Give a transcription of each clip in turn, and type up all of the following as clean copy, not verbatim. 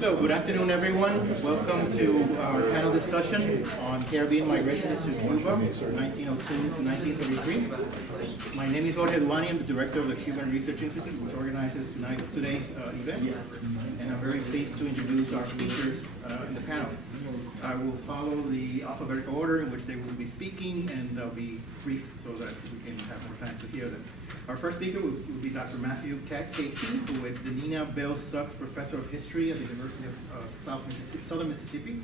So, good afternoon, everyone. Welcome to our panel discussion on Caribbean migration to Cuba, 1902 to 1933. My name is Jorge Duany. I'm the director of the Cuban Research Institute, which organizes today's event. And I'm very pleased to introduce our speakers in the panel. I will follow the alphabetical order in which they will be speaking, and they'll be brief so that we can have more time to hear them. Our first speaker will be Dr. Matthew Casey, who is the Nina Bell Suggs Professor of History at the University of Southern Mississippi.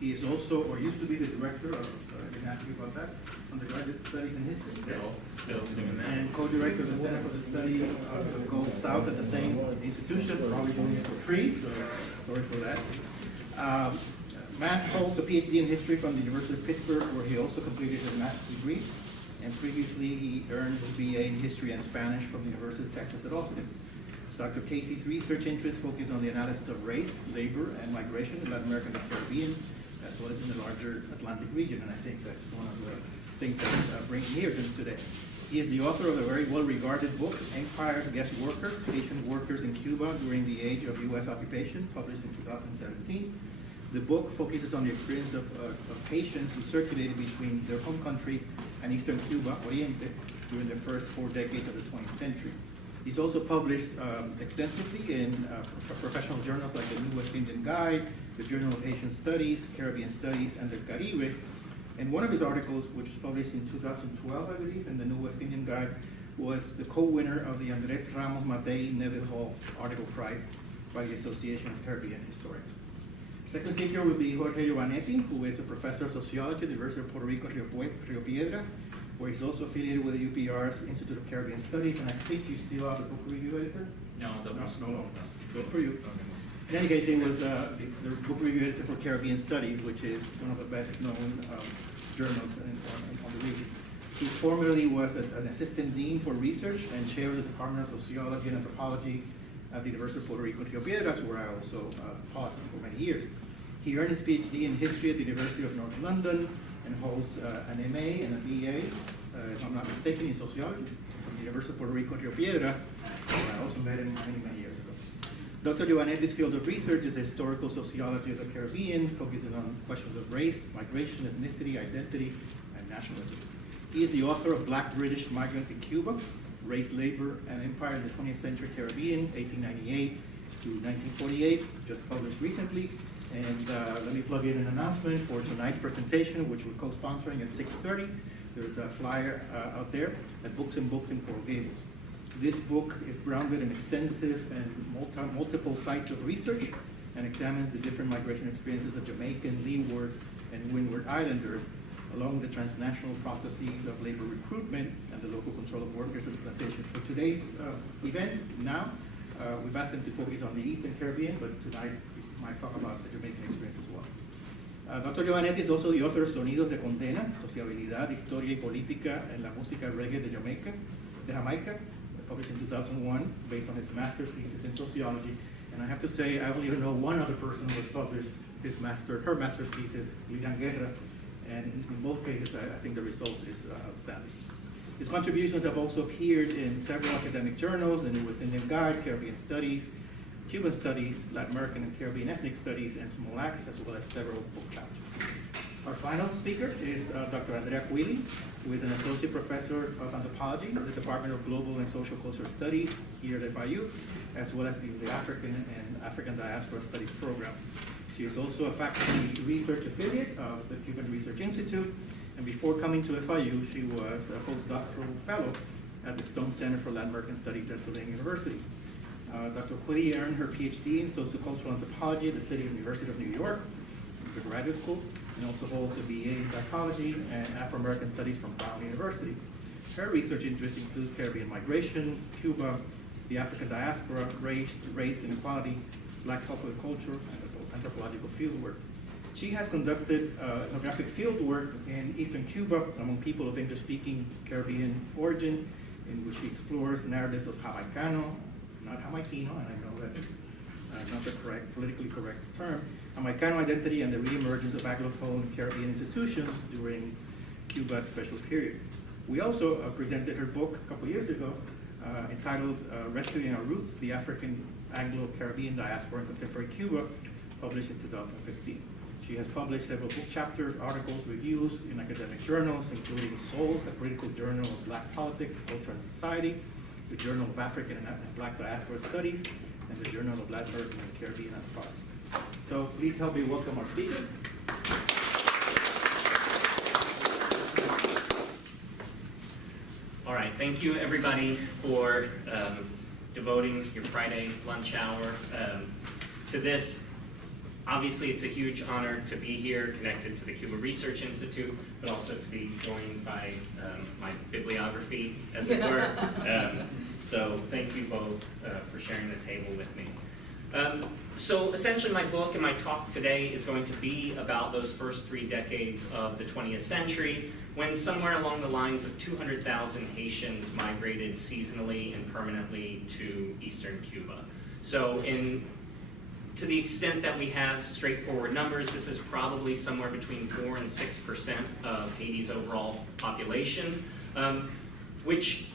He is also, or used to be, the director of, I didn't ask you about that, undergraduate studies in history. Still doing that. And co-director of the Center for the Study of the Gulf South at the same institution, probably doing it for free, so sorry for that. Matt holds a PhD in history from the University of Pittsburgh, where he also completed his master's degree. And previously, he earned a BA in history and Spanish from the University of Texas at Austin. Dr. Casey's research interests focus on the analysis of race, labor, and migration in Latin America and the Caribbean, as well as in the larger Atlantic region. And I think that's one of the things that brings me here today. He is the author of a very well-regarded book, Empire's Guest Workers, Haitian Workers in Cuba During the Age of U.S. Occupation, published in 2017. The book focuses on the experience of Haitians who circulated between their home country and Eastern Cuba, Oriente, during the first 4 decades of the 20th century. He's also published extensively in professional journals like the New West Indian Guide, the Journal of Haitian Studies, Caribbean Studies, and the Caribe. And one of his articles, which was published in 2012, I believe, in the New West Indian Guide, was the co-winner of the Andres Ramos Matei Neville Hall Article Prize by the Association of Caribbean Historians. Second speaker will be Jorge Giovannetti, who is a professor of sociology at the University of Puerto Rico, Rio Piedras, where he's also affiliated with the UPR's Institute of Caribbean Studies, and I think you still are the book review editor? No. Good for you. In any case, he was the book review editor for Caribbean Studies, which is one of the best known journals on the region. He formerly was an assistant dean for research and chair of the Department of Sociology and Anthropology at the University of Puerto Rico, Rio Piedras, where I also taught for many years. He earned his PhD in history at the University of North London and holds an MA and a BA, if I'm not mistaken, in sociology from the University of Puerto Rico, Rio Piedras. I also met him many years ago. Dr. Giovannetti's field of research is historical sociology of the Caribbean, focusing on questions of race, migration, ethnicity, identity, and nationalism. He is the author of Black British Migrants in Cuba, Race, Labor, and Empire in the 20th Century Caribbean, 1898 to 1948, just published recently. And let me plug in an announcement for tonight's presentation, which we're co-sponsoring at 6:30. There's a flyer out there at Books and Books in Coral Gables. This book is grounded in extensive and multiple sites of research and examines the different migration experiences of Jamaican, Leeward, and Windward Islanders, along with the transnational processes of labor recruitment and the local control of workers at the plantation. For today's event, now, we've asked them to focus on the Eastern Caribbean, but tonight we might talk about the Jamaican experience as well. Dr. Giovannetti is also the author of Sonidos de Condena, Sociabilidad, Historia y Política en la Música Reggae de Jamaica, published in 2001, based on his master's thesis in sociology. And I have to say, I only know one other person who has published her master's thesis, Lilian Guerra, and in both cases, I think the result is outstanding. His contributions have also appeared in several academic journals, the New West Indian Guide, Caribbean Studies, Cuban Studies, Latin American and Caribbean Ethnic Studies, and Small Acts, as well as several book chapters. Our final speaker is Dr. Andrea Queeley, who is an associate professor of anthropology at the Department of Global and Social Cultural Studies here at FIU, as well as the African Diaspora Studies program. She is also a faculty research affiliate of the Cuban Research Institute, and before coming to FIU, she was a postdoctoral fellow at the Stone Center for Latin American Studies at Tulane University. Dr. Queeley earned her PhD in sociocultural anthropology at the City University of New York, the graduate school, and also holds a BA in psychology and Afro-American studies from Brown University. Her research interests include Caribbean migration, Cuba, the African diaspora, race inequality, Black popular culture, and anthropological fieldwork. She has conducted ethnographic fieldwork in Eastern Cuba among people of English-speaking Caribbean origin, in which she explores narratives of Jamaicano, not Jamaicano, and I know that's not the politically correct term, Jamaicano identity and the reemergence of Anglophone Caribbean institutions during Cuba's special period. We also presented her book a couple years ago, entitled Rescuing Our Roots, the African Anglo-Caribbean Diaspora in Contemporary Cuba, published in 2015. She has published several book chapters, articles, reviews in academic journals, including Souls, a critical journal of Black politics, culture, and society, the Journal of African and Black Diaspora Studies, and the Journal of Latin American and Caribbean Anthropology. So please help me welcome our speaker. All right, thank you everybody for devoting your Friday lunch hour to this. Obviously, it's a huge honor to be here, connected to the Cuba Research Institute, but also to be joined by my bibliography, as it were. So thank you both for sharing the table with me. So essentially my book and my talk today is going to be about those first 3 decades of the 20th century, when somewhere along the lines of 200,000 Haitians migrated seasonally and permanently to eastern Cuba. So to the extent that we have straightforward numbers, this is probably somewhere between 4 and 6% of Haiti's overall population, which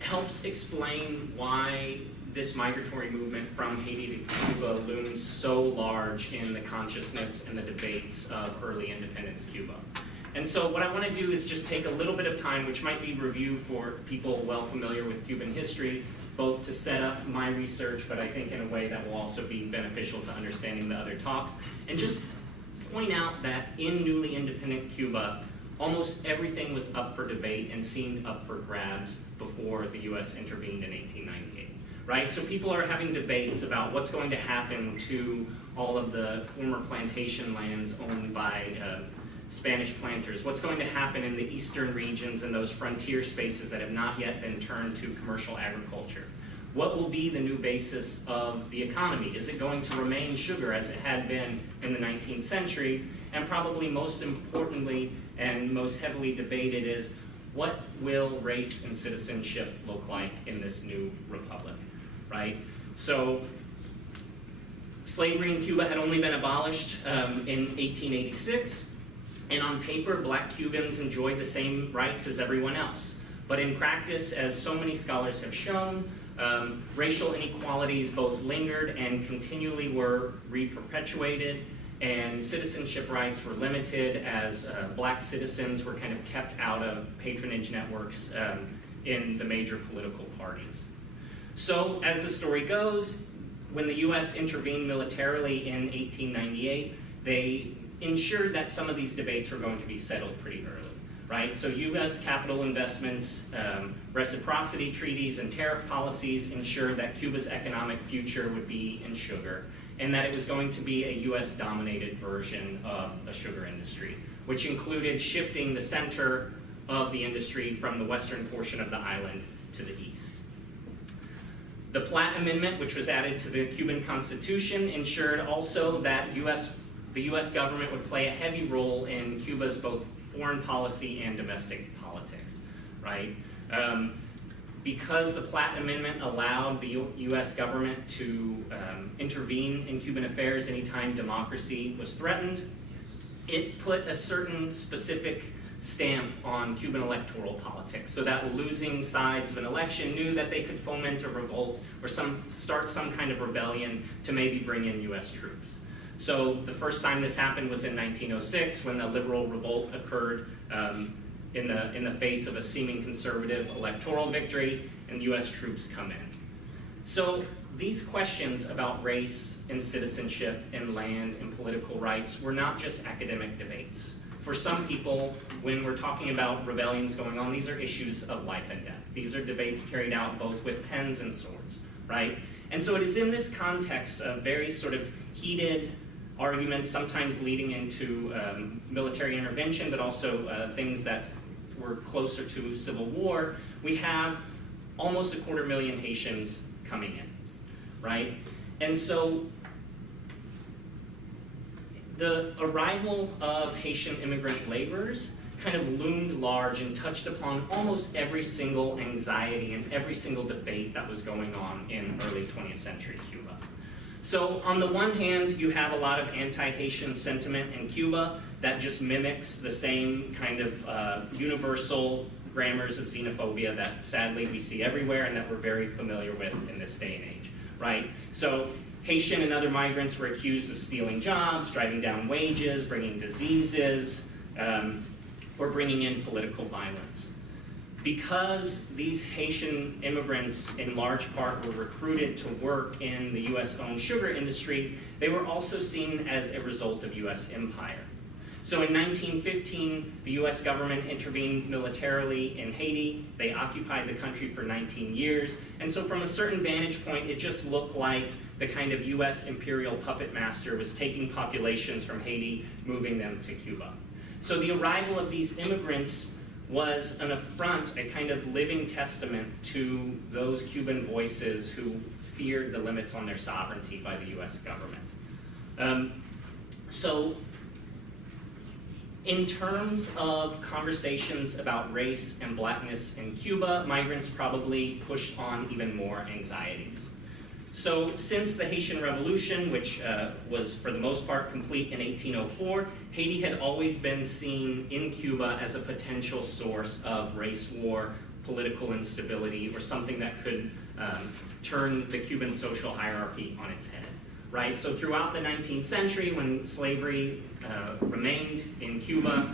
helps explain why this migratory movement from Haiti to Cuba looms so large in the consciousness and the debates of early independence Cuba. And so what I want to do is just take a little bit of time, which might be review for people well familiar with Cuban history, both to set up my research, but I think in a way that will also be beneficial to understanding the other talks, and just point out that in newly independent Cuba, almost everything was up for debate and seemed up for grabs before the US intervened in 1898, right? So people are having debates about what's going to happen to all of the former plantation lands owned by Spanish planters, what's going to happen in the eastern regions and those frontier spaces that have not yet been turned to commercial agriculture. What will be the new basis of the economy? Is it going to remain sugar as it had been in the 19th century? And probably most importantly and most heavily debated is, what will race and citizenship look like in this new republic, right? So slavery in Cuba had only been abolished in 1886. And on paper, Black Cubans enjoyed the same rights as everyone else. But in practice, as so many scholars have shown, racial inequalities both lingered and continually were re-perpetuated, and citizenship rights were limited as Black citizens were kind of kept out of patronage networks in the major political parties. So as the story goes, when the US intervened militarily in 1898, they ensured that some of these debates were going to be settled pretty early, right? So US capital investments, reciprocity treaties, and tariff policies ensured that Cuba's economic future would be in sugar, and that it was going to be a US-dominated version of a sugar industry, which included shifting the center of the industry from the western portion of the island to the east. The Platt Amendment, which was added to the Cuban Constitution, ensured also that the US government would play a heavy role in Cuba's both foreign policy and domestic politics, right? Because the Platt Amendment allowed the US government to intervene in Cuban affairs anytime democracy was threatened, it put a certain specific stamp on Cuban electoral politics, so that losing sides of an election knew that they could foment a revolt or start some kind of rebellion to maybe bring in US troops. So the first time this happened was in 1906, when the liberal revolt occurred in the face of a seeming conservative electoral victory, and US troops come in. So these questions about race and citizenship and land and political rights were not just academic debates. For some people, when we're talking about rebellions going on, these are issues of life and death. These are debates carried out both with pens and swords, right? And so it is in this context of very sort of heated arguments, sometimes leading into military intervention, but also things that were closer to civil war, we have almost 250,000 Haitians coming in, right? And so the arrival of Haitian immigrant laborers kind of loomed large and touched upon almost every single anxiety and every single debate that was going on in early 20th century Cuba. So on the one hand, you have a lot of anti-Haitian sentiment in Cuba that just mimics the same kind of universal grammars of xenophobia that sadly we see everywhere and that we're very familiar with in this day and age, right? So Haitian and other migrants were accused of stealing jobs, driving down wages, bringing diseases, or bringing in political violence. Because these Haitian immigrants in large part were recruited to work in the US-owned sugar industry, they were also seen as a result of US empire. So in 1915, the US government intervened militarily in Haiti. They occupied the country for 19 years. And so from a certain vantage point, it just looked like the kind of US imperial puppet master was taking populations from Haiti, moving them to Cuba. So the arrival of these immigrants was an affront, a kind of living testament to those Cuban voices who feared the limits on their sovereignty by the US government. So in terms of conversations about race and blackness in Cuba, migrants probably pushed on even more anxieties. So since the Haitian Revolution, which was for the most part complete in 1804, Haiti had always been seen in Cuba as a potential source of race war, political instability, or something that could turn the Cuban social hierarchy on its head, right? So throughout the 19th century, when slavery remained in Cuba,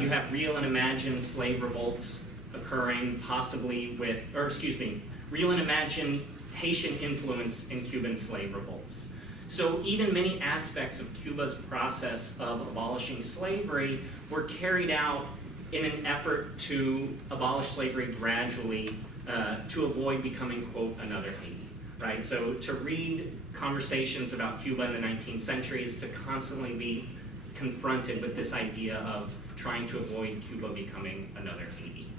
you have real and imagined slave revolts occurring, possibly with, or excuse me, real and imagined Haitian influence in Cuban slave revolts. So even many aspects of Cuba's process of abolishing slavery were carried out in an effort to abolish slavery gradually to avoid becoming, quote, another Haiti, right? So to read conversations about Cuba in the 19th century is to constantly be confronted with this idea of trying to avoid Cuba becoming another Haiti.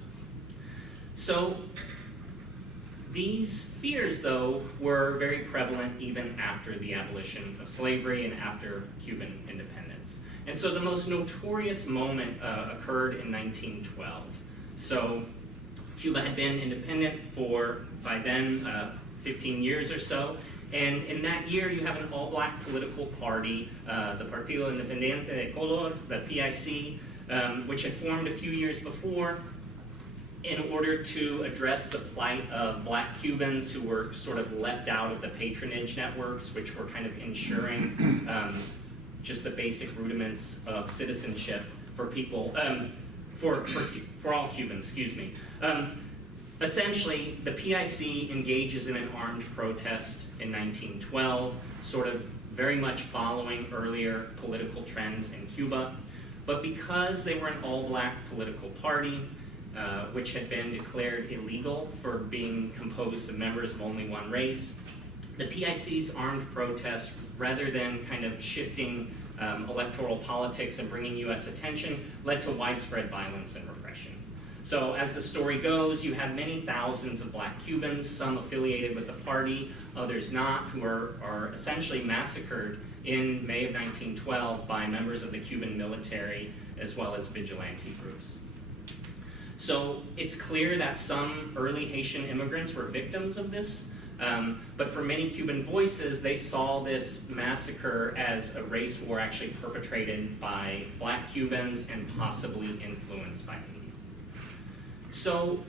So these fears, though, were very prevalent even after the abolition of slavery and after Cuban independence. And so the most notorious moment occurred in 1912. So Cuba had been independent for, by then, 15 years or so. And in that year, you have an all-black political party, the Partido Independiente de Color, the PIC, which had formed a few years before, in order to address the plight of black Cubans who were sort of left out of the patronage networks, which were kind of ensuring just the basic rudiments of citizenship for people, for all Cubans, excuse me. Essentially, the PIC engages in an armed protest in 1912, sort of very much following earlier political trends in Cuba. But because they were an all-black political party, which had been declared illegal for being composed of members of only one race, the PIC's armed protest, rather than kind of shifting electoral politics and bringing US attention, led to widespread violence and repression. So as the story goes, you have many thousands of black Cubans, some affiliated with the party, others not, who are essentially massacred in May of 1912 by members of the Cuban military as well as vigilante groups. So it's clear that some early Haitian immigrants were victims of this, but for many Cuban voices, they saw this massacre as a race war actually perpetrated by black Cubans and possibly influenced by Haiti. So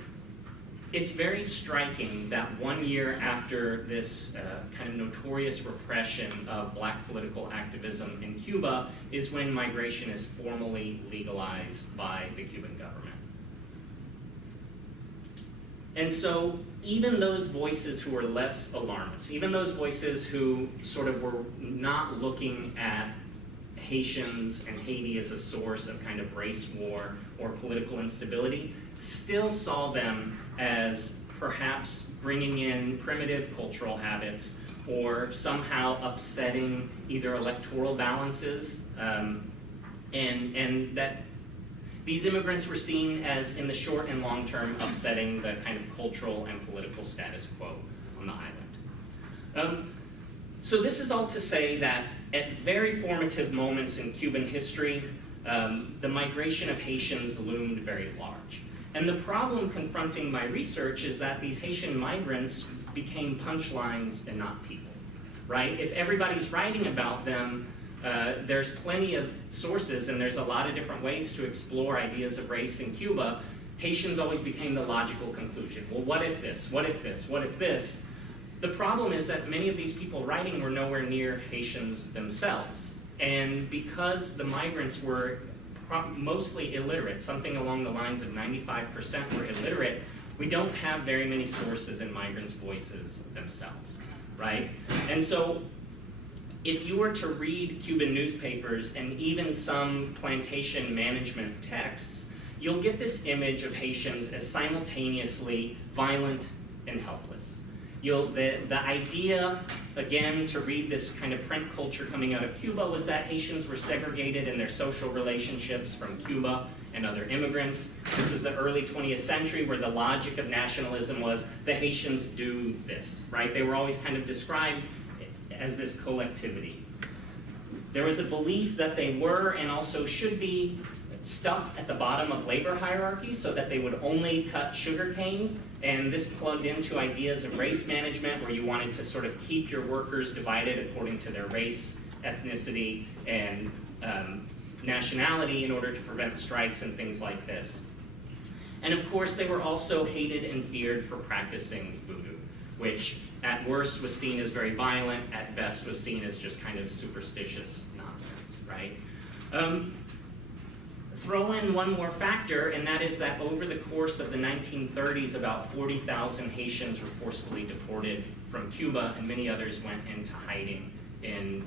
it's very striking that 1 year after this kind of notorious repression of black political activism in Cuba is when migration is formally legalized by the Cuban government. And so even those voices who were less alarmist, even those voices who sort of were not looking at Haitians and Haiti as a source of kind of race war or political instability, still saw them as perhaps bringing in primitive cultural habits or somehow upsetting either electoral balances, and that these immigrants were seen as, in the short and long term, upsetting the kind of cultural and political status quo on the island. So this is all to say that at very formative moments in Cuban history, the migration of Haitians loomed very large. And the problem confronting my research is that these Haitian migrants became punchlines and not people, right? If everybody's writing about them, there's plenty of sources and there's a lot of different ways to explore ideas of race in Cuba. Haitians always became the logical conclusion. Well, what if this? What if this? What if this? The problem is that many of these people writing were nowhere near Haitians themselves. And because the migrants were mostly illiterate, something along the lines of 95% were illiterate, we don't have very many sources in migrants' voices themselves, right? And so if you were to read Cuban newspapers and even some plantation management texts, you'll get this image of Haitians as simultaneously violent and helpless. The idea, again, to read this kind of print culture coming out of Cuba was that Haitians were segregated in their social relationships from Cuba and other immigrants. This is the early 20th century where the logic of nationalism was the Haitians do this, right? They were always kind of described as this collectivity. There was a belief that they were and also should be stuck at the bottom of labor hierarchies so that they would only cut sugarcane, and this plugged into ideas of race management where you wanted to sort of keep your workers divided according to their race, ethnicity, and nationality in order to prevent strikes and things like this. And of course, they were also hated and feared for practicing voodoo, which at worst was seen as very violent, at best was seen as just kind of superstitious nonsense, right? Throw in one more factor, and that is that over the course of the 1930s, about 40,000 Haitians were forcefully deported from Cuba, and many others went into hiding in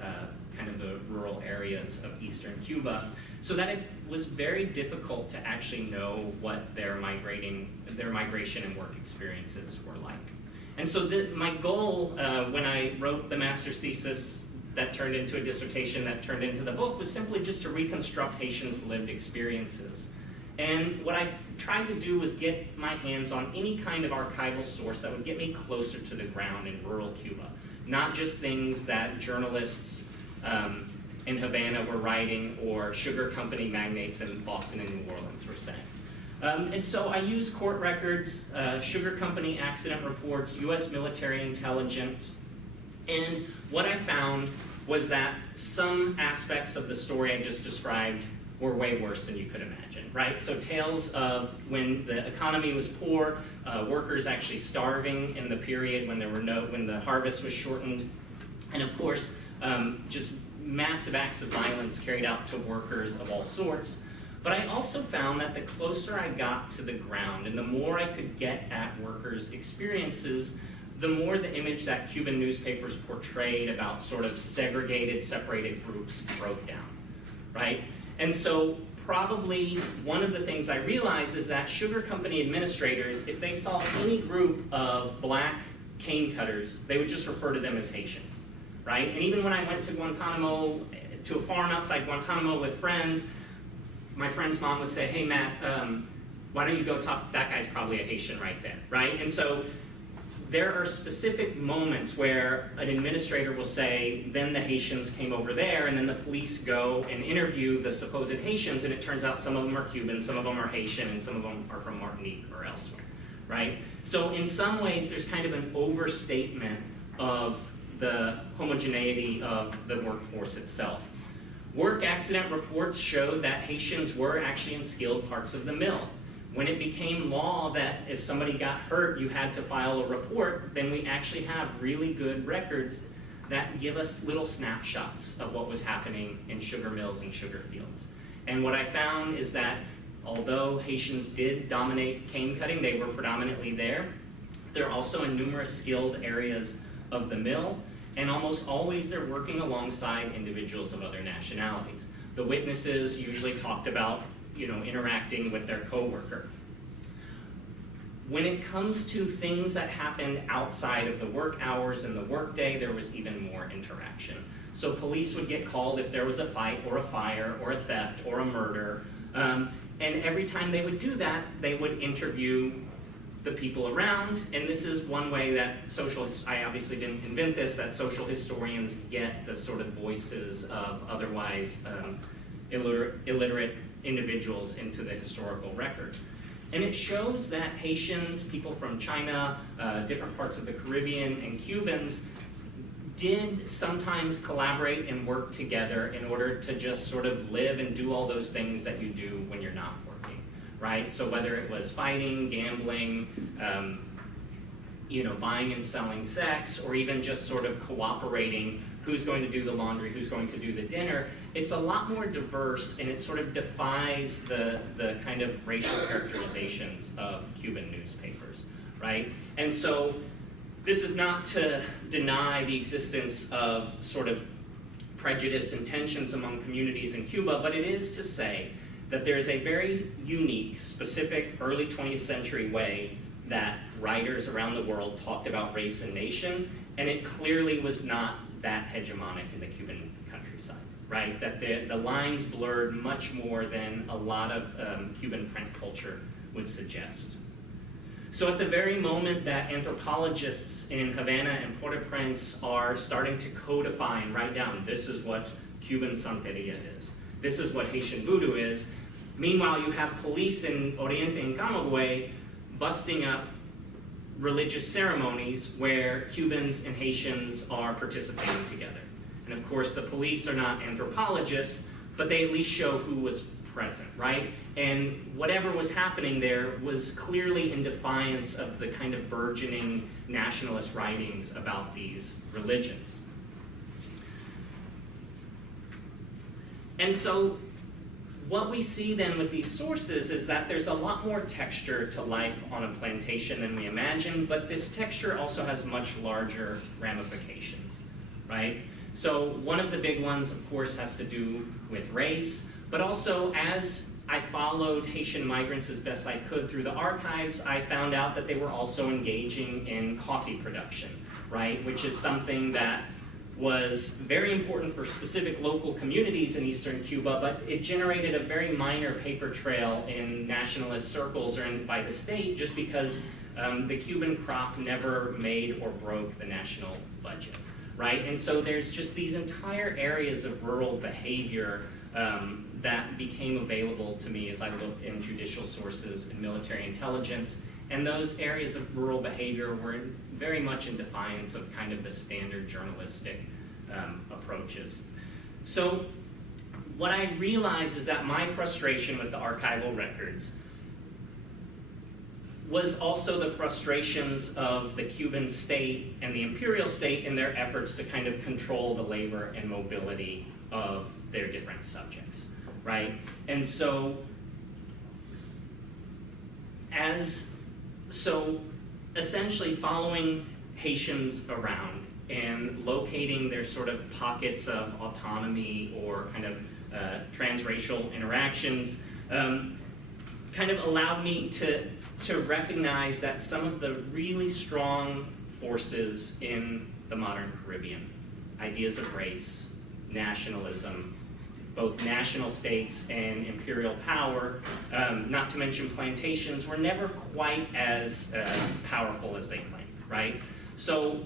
kind of the rural areas of eastern Cuba, so that it was very difficult to actually know what their migration and work experiences were like. And so my goal when I wrote the master's thesis that turned into a dissertation that turned into the book was simply just to reconstruct Haitians' lived experiences. And what I tried to do was get my hands on any kind of archival source that would get me closer to the ground in rural Cuba, not just things that journalists in Havana were writing or sugar company magnates in Boston and New Orleans were saying. And so I used court records, sugar company accident reports, US military intelligence, and what I found was that some aspects of the story I just described were way worse than you could imagine, right? So tales of when the economy was poor, workers actually starving in the period when when the harvest was shortened, and of course, just massive acts of violence carried out to workers of all sorts. But I also found that the closer I got to the ground and the more I could get at workers' experiences, the more the image that Cuban newspapers portrayed about sort of segregated, separated groups broke down, right? And so probably one of the things I realized is that sugar company administrators, if they saw any group of black cane cutters, they would just refer to them as Haitians, right? And even when I went to Guantanamo, to a farm outside Guantanamo with friends, my friend's mom would say, hey Matt, why don't you go talk, that guy's probably a Haitian right there, right? And so there are specific moments where an administrator will say, then the Haitians came over there, and then the police go and interview the supposed Haitians, and it turns out some of them are Cuban, some of them are Haitian, and some of them are from Martinique or elsewhere, right? So in some ways, there's kind of an overstatement of the homogeneity of the workforce itself. Work accident reports showed that Haitians were actually in skilled parts of the mill. When it became law that if somebody got hurt, you had to file a report, then we actually have really good records that give us little snapshots of what was happening in sugar mills and sugar fields. And what I found is that although Haitians did dominate cane cutting, they were predominantly there, they're also in numerous skilled areas of the mill, and almost always they're working alongside individuals of other nationalities. The witnesses usually talked about interacting with their coworker. When it comes to things that happened outside of the work hours and the workday, there was even more interaction. So police would get called if there was a fight or a fire or a theft or a murder, and every time they would do that, they would interview the people around, and this is one way that I obviously didn't invent this, that social historians get the sort of voices of otherwise illiterate individuals into the historical record. And it shows that Haitians, people from China, different parts of the Caribbean, and Cubans did sometimes collaborate and work together in order to just sort of live and do all those things that you do when you're not working, right? So whether it was fighting, gambling, buying and selling sex, or even just sort of cooperating, who's going to do the laundry, who's going to do the dinner, it's a lot more diverse, and it sort of defies the kind of racial characterizations of Cuban newspapers, right? And so this is not to deny the existence of sort of prejudice and tensions among communities in Cuba, but it is to say that there is a very unique, specific early 20th century way that writers around the world talked about race and nation, and it clearly was not that hegemonic in the Cuban countryside, right? That the lines blurred much more than a lot of Cuban print culture would suggest. So at the very moment that anthropologists in Havana and Port-au-Prince are starting to codify and write down, this is what Cuban Santeria is, this is what Haitian voodoo is, meanwhile you have police in Oriente and Camagüey busting up religious ceremonies where Cubans and Haitians are participating together. And of course the police are not anthropologists, but they at least show who was present, right? And whatever was happening there was clearly in defiance of the kind of burgeoning nationalist writings about these religions. And so what we see then with these sources is that there's a lot more texture to life on a plantation than we imagine, but this texture also has much larger ramifications, right? So one of the big ones, of course, has to do with race, but also as I followed Haitian migrants as best I could through the archives, I found out that they were also engaging in coffee production, right? Which is something that was very important for specific local communities in eastern Cuba, but it generated a very minor paper trail in nationalist circles or by the state just because the Cuban crop never made or broke the national budget, right? And so there's just these entire areas of rural behavior that became available to me as I looked in judicial sources and military intelligence. And those areas of rural behavior were very much in defiance of kind of the standard journalistic approaches. So what I realized is that my frustration with the archival records was also the frustrations of the Cuban state and the imperial state in their efforts to kind of control the labor and mobility of their different subjects, right? And so essentially following Haitians around and locating their sort of pockets of autonomy or kind of transracial interactions kind of allowed me to recognize that some of the really strong forces in the modern Caribbean, ideas of race, nationalism, both national states and imperial power, not to mention plantations, were never quite as powerful as they claimed, right? So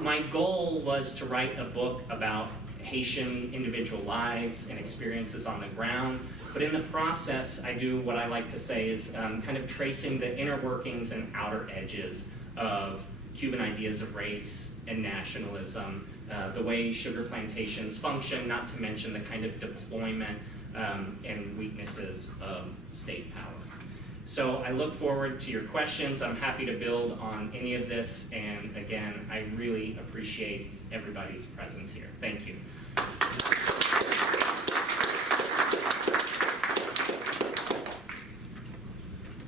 my goal was to write a book about Haitian individual lives and experiences on the ground, but in the process, I do what I like to say is kind of tracing the inner workings and outer edges of Cuban ideas of race and nationalism, the way sugar plantations function, not to mention the kind of deployment and weaknesses of state power. So I look forward to your questions. I'm happy to build on any of this, and again, I really appreciate everybody's presence here. Thank you.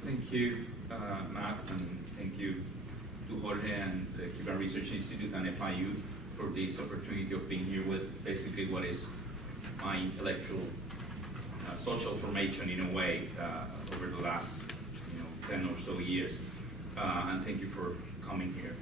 Thank you, Matt, and thank you to Jorge and the Cuban Research Institute and FIU for this opportunity of being here with basically what is my intellectual, social formation in a way over the last 10 or so years. And thank you for coming here.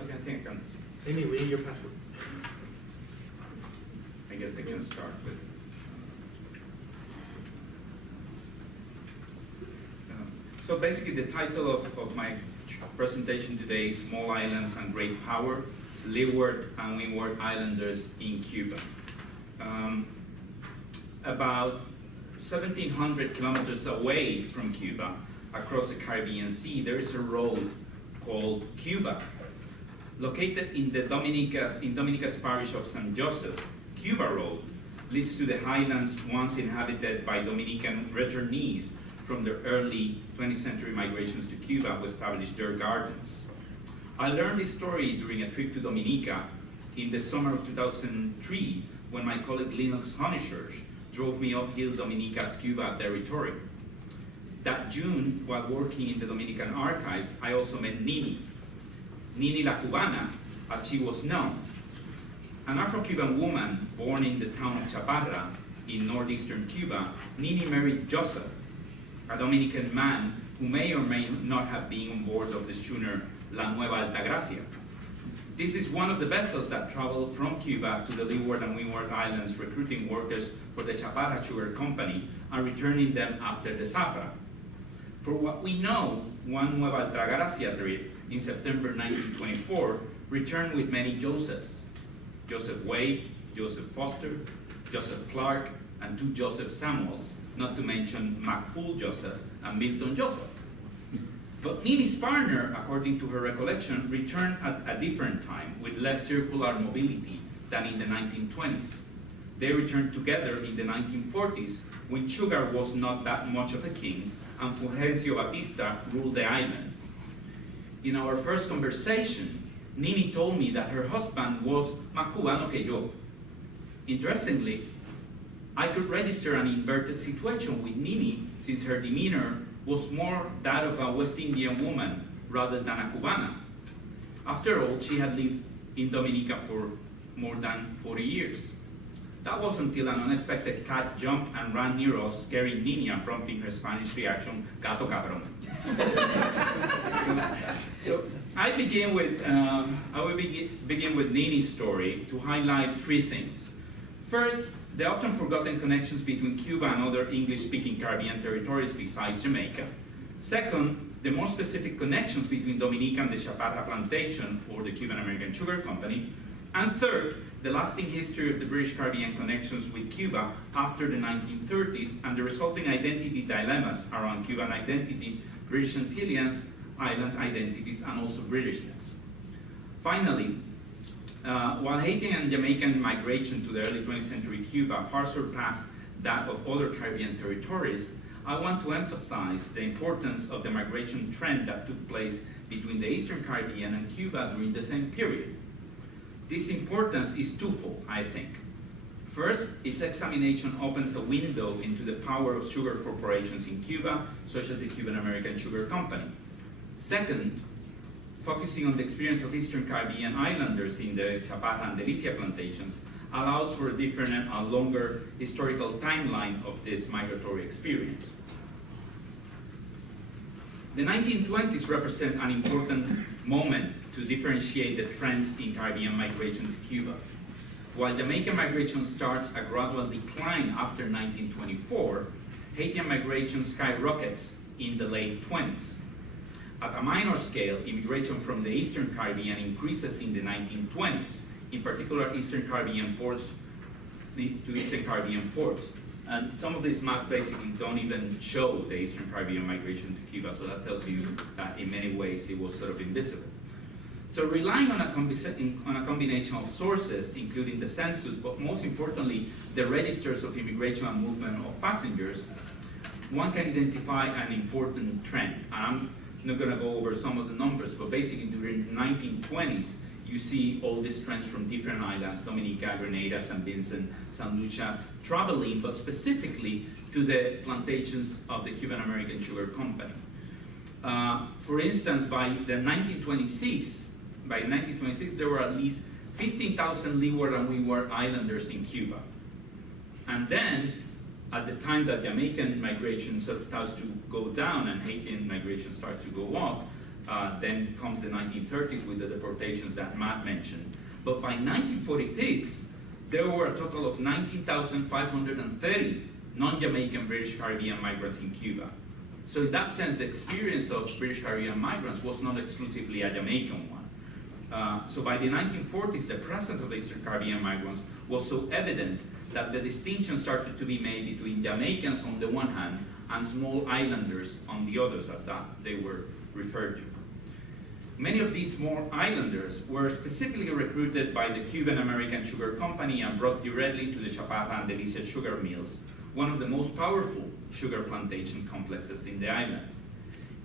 Okay, I think I can. Amy, we need your password. I guess I can start with. So basically the title of my presentation today is Small Islands and Great Power, Leeward and Windward Islanders in Cuba. About 1,700 kilometers away from Cuba, across the Caribbean Sea, there is a road called Cuba. Located in Dominica's parish of San Joseph, Cuba Road leads to the highlands once inhabited by Dominican returnees from the early 20th century migrations to Cuba who established their gardens. I learned this story during a trip to Dominica in the summer of 2003 when my colleague Linux Honeychurch drove me uphill Dominica's Cuba territory. That June, while working in the Dominican archives, I also met Nini La Cubana, as she was known. An Afro-Cuban woman born in the town of Chaparra in northeastern Cuba, Nini married Joseph, a Dominican man who may or may not have been on board of the schooner La Nueva Altagracia. This is one of the vessels that traveled from Cuba to the Leeward and Windward Islands recruiting workers for the Chaparra Sugar Company and returning them after the Zafra. For what we know, one Nueva Altagracia trip in September 1924 returned with many Josephs. Joseph Wade, Joseph Foster, Joseph Clark, and two Joseph Samuels, not to mention McFool Joseph and Milton Joseph. But Nini's partner, according to her recollection, returned at a different time with less circular mobility than in the 1920s. They returned together in the 1940s when sugar was not that much of a king and Fulgencio Batista ruled the island. In our first conversation, Nini told me that her husband was más cubano que yo. Interestingly, I could register an inverted situation with Nini since her demeanor was more that of a West Indian woman rather than a Cubana. After all, she had lived in Dominica for more than 40 years. That was until an unexpected cat jumped and ran near us, scaring Nini and prompting her Spanish reaction, gato cabrón. So I will begin with Nini's story to highlight three things. First, the often forgotten connections between Cuba and other English-speaking Caribbean territories besides Jamaica. Second, the more specific connections between Dominica and the Chaparra Plantation or the Cuban American Sugar Company. And third, the lasting history of the British Caribbean connections with Cuba after the 1930s and the resulting identity dilemmas around Cuban identity, British Antilleans, island identities, and also Britishness. Finally, while Haitian and Jamaican migration to the early 20th century Cuba far surpassed that of other Caribbean territories, I want to emphasize the importance of the migration trend that took place between the Eastern Caribbean and Cuba during the same period. This importance is twofold, I think. First, its examination opens a window into the power of sugar corporations in Cuba, such as the Cuban American Sugar Company. Second, focusing on the experience of Eastern Caribbean islanders in the Chaparra and Delicia plantations allows for a different and longer historical timeline of this migratory experience. The 1920s represent an important moment to differentiate the trends in Caribbean migration to Cuba. While Jamaican migration starts a gradual decline after 1924, Haitian migration skyrockets in the late 20s. At a minor scale, immigration from the Eastern Caribbean increases in the 1920s, in particular Eastern Caribbean ports to Eastern Caribbean ports. And some of these maps basically don't even show the Eastern Caribbean migration to Cuba, so that tells you that in many ways it was sort of invisible. So relying on a combination of sources, including the census, but most importantly, the registers of immigration and movement of passengers, one can identify an important trend. And I'm not gonna go over some of the numbers, but basically during the 1920s, you see all these trends from different islands, Dominica, Grenada, St. Vincent, St. Lucia, traveling, but specifically to the plantations of the Cuban American Sugar Company. For instance, by 1926, there were at least 15,000 Leeward and Windward Islanders in Cuba. And then, at the time that Jamaican migration sort of starts to go down and Haitian migration starts to go up, then comes the 1930s with the deportations that Matt mentioned. But by 1946, there were a total of 19,530 non-Jamaican British Caribbean migrants in Cuba. So in that sense, the experience of British Caribbean migrants was not exclusively a Jamaican one. So by the 1940s, the presence of Eastern Caribbean migrants was so evident that the distinction started to be made between Jamaicans on the one hand and small islanders on the others, as that they were referred to. Many of these small islanders were specifically recruited by the Cuban American Sugar Company and brought directly to the Chaparra and Delicia sugar mills, one of the most powerful sugar plantation complexes in the island.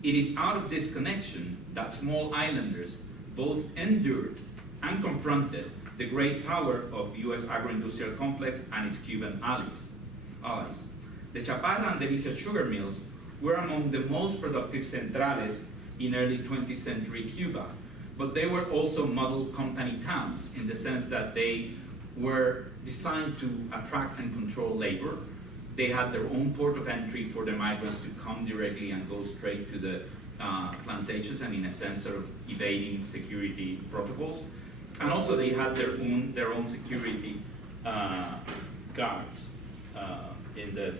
It is out of this connection that small islanders both endured and confronted the great power of U.S. agro-industrial complex and its Cuban allies. The Chaparra and Delicia sugar mills were among the most productive centrales in early 20th century Cuba, but they were also model company towns in the sense that they were designed to attract and control labor. They had their own port of entry for the migrants to come directly and go straight to the plantations, and in a sense sort of evading security protocols. And also they had their own security guards in the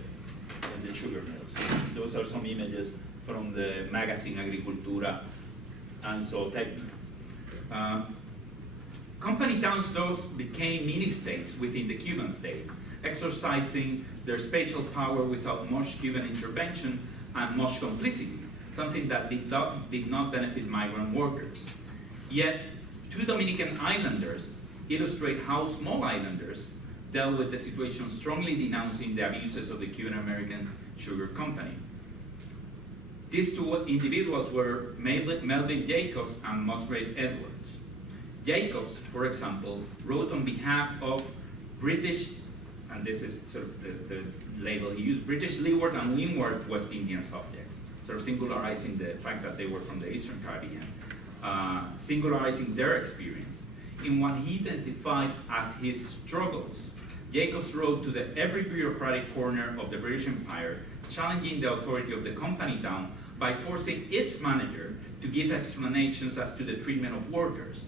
sugar mills. Those are some images from the magazine Agricultura and Zootecnia. Company towns, those became mini-states within the Cuban state, exercising their spatial power without much Cuban intervention and much complicity, something that did not benefit migrant workers. Yet, two Dominican islanders illustrate how small islanders dealt with the situation, strongly denouncing the abuses of the Cuban American Sugar Company. These two individuals were Melvin Jacobs and Musgrave Edwards. Jacobs, for example, wrote on behalf of British, and this is sort of the label he used, British Leeward and Windward West Indian subjects, sort of singularizing the fact that they were from the Eastern Caribbean, singularizing their experience. In what he identified as his struggles, Jacobs wrote to every bureaucratic corner of the British Empire, challenging the authority of the company town by forcing its manager to give explanations as to the treatment of workers.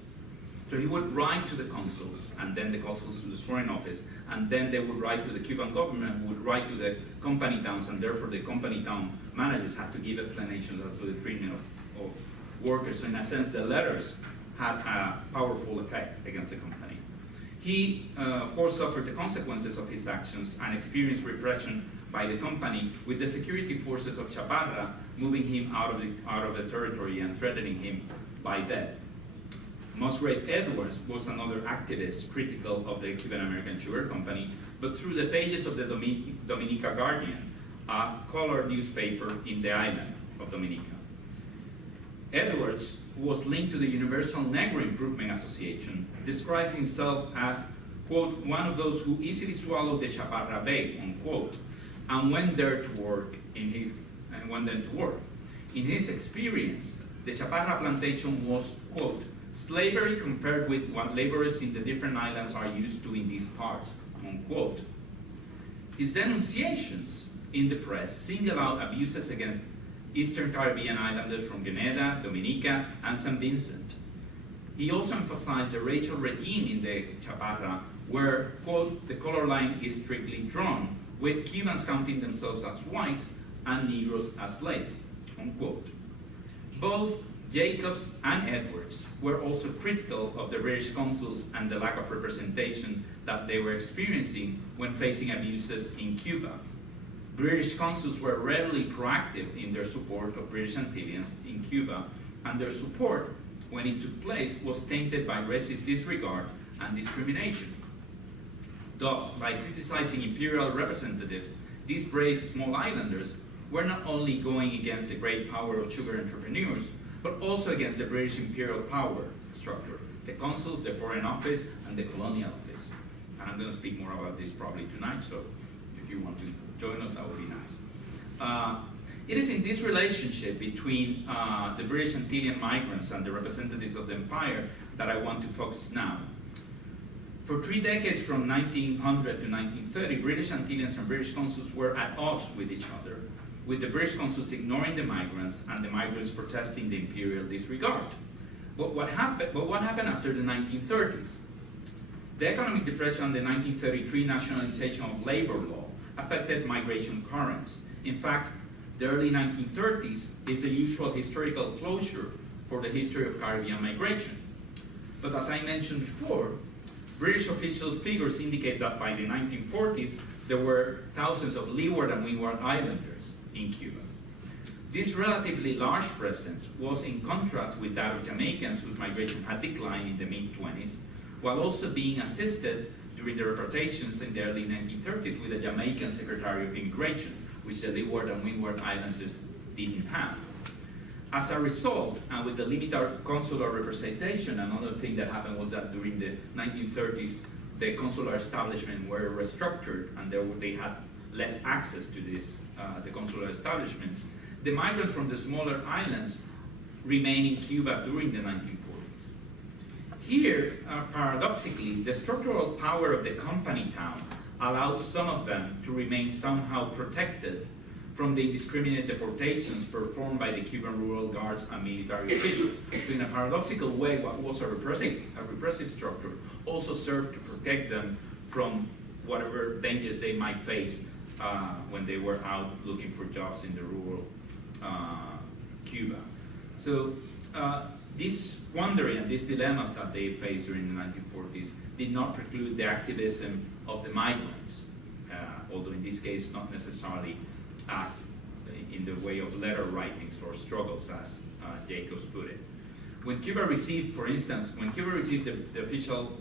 So he would write to the consuls, and then the consuls to the foreign office, and then they would write to the Cuban government, who would write to the company towns, and therefore the company town managers had to give explanations as to the treatment of workers. So in a sense, the letters had a powerful effect against the company. He, of course, suffered the consequences of his actions and experienced repression by the company, with the security forces of Chaparra moving him out of the territory and threatening him by death. Musgrave Edwards was another activist critical of the Cuban American Sugar Company, but through the pages of the Dominica Guardian, a colored newspaper in the island of Dominica. Edwards, who was linked to the Universal Negro Improvement Association, described himself as, quote, one of those who easily swallowed the Chaparra bait, unquote, and went there to work in his experience, the Chaparra plantation was, quote, slavery compared with what laborers in the different islands are used to in these parts, unquote. His denunciations in the press single out abuses against Eastern Caribbean islanders from Grenada, Dominica, and St. Vincent. He also emphasized the racial regime in the Chaparra, where, quote, the color line is strictly drawn, with Cubans counting themselves as whites and Negroes as slaves, unquote. Both Jacobs and Edwards were also critical of the British consuls and the lack of representation that they were experiencing when facing abuses in Cuba. British consuls were rarely proactive in their support of British Antilleans in Cuba, and their support, when it took place, was tainted by racist disregard and discrimination. Thus, by criticizing imperial representatives, these brave small islanders were not only going against the great power of sugar entrepreneurs, but also against the British imperial power structure, the consuls, the foreign office, and the colonial office. And I'm going to speak more about this probably tonight, so if you want to join us, that would be nice. It is in this relationship between the British Antillean migrants and the representatives of the empire that I want to focus now. For 3 decades, from 1900 to 1930, British Antilleans and British consuls were at odds with each other, with the British consuls ignoring the migrants and the migrants protesting the imperial disregard. But what happened after the 1930s? The economic depression and the 1933 nationalization of labor law affected migration currents. In fact, the early 1930s is the usual historical closure for the history of Caribbean migration. But as I mentioned before, British official figures indicate that by the 1940s, there were thousands of Leeward and Windward Islanders in Cuba. This relatively large presence was in contrast with that of Jamaicans whose migration had declined in the mid-20s, while also being assisted during the repatriations in the early 1930s with a Jamaican Secretary of Immigration, which the Leeward and Windward Islanders didn't have. As a result, and with the limited consular representation, another thing that happened was that during the 1930s, the consular establishment were restructured and they had less access to this, the consular establishments. The migrants from the smaller islands remained in Cuba during the 1940s. Here, paradoxically, the structural power of the company town allowed some of them to remain somehow protected from the indiscriminate deportations performed by the Cuban rural guards and military officials. So in a paradoxical way, what was a repressive structure also served to protect them from whatever dangers they might face when they were out looking for jobs in the rural Cuba. So this wandering and these dilemmas that they faced during the 1940s did not preclude the activism of the migrants, although in this case not necessarily as in the way of letter writings or struggles, as Jacobs put it. When Cuba received, for instance, the official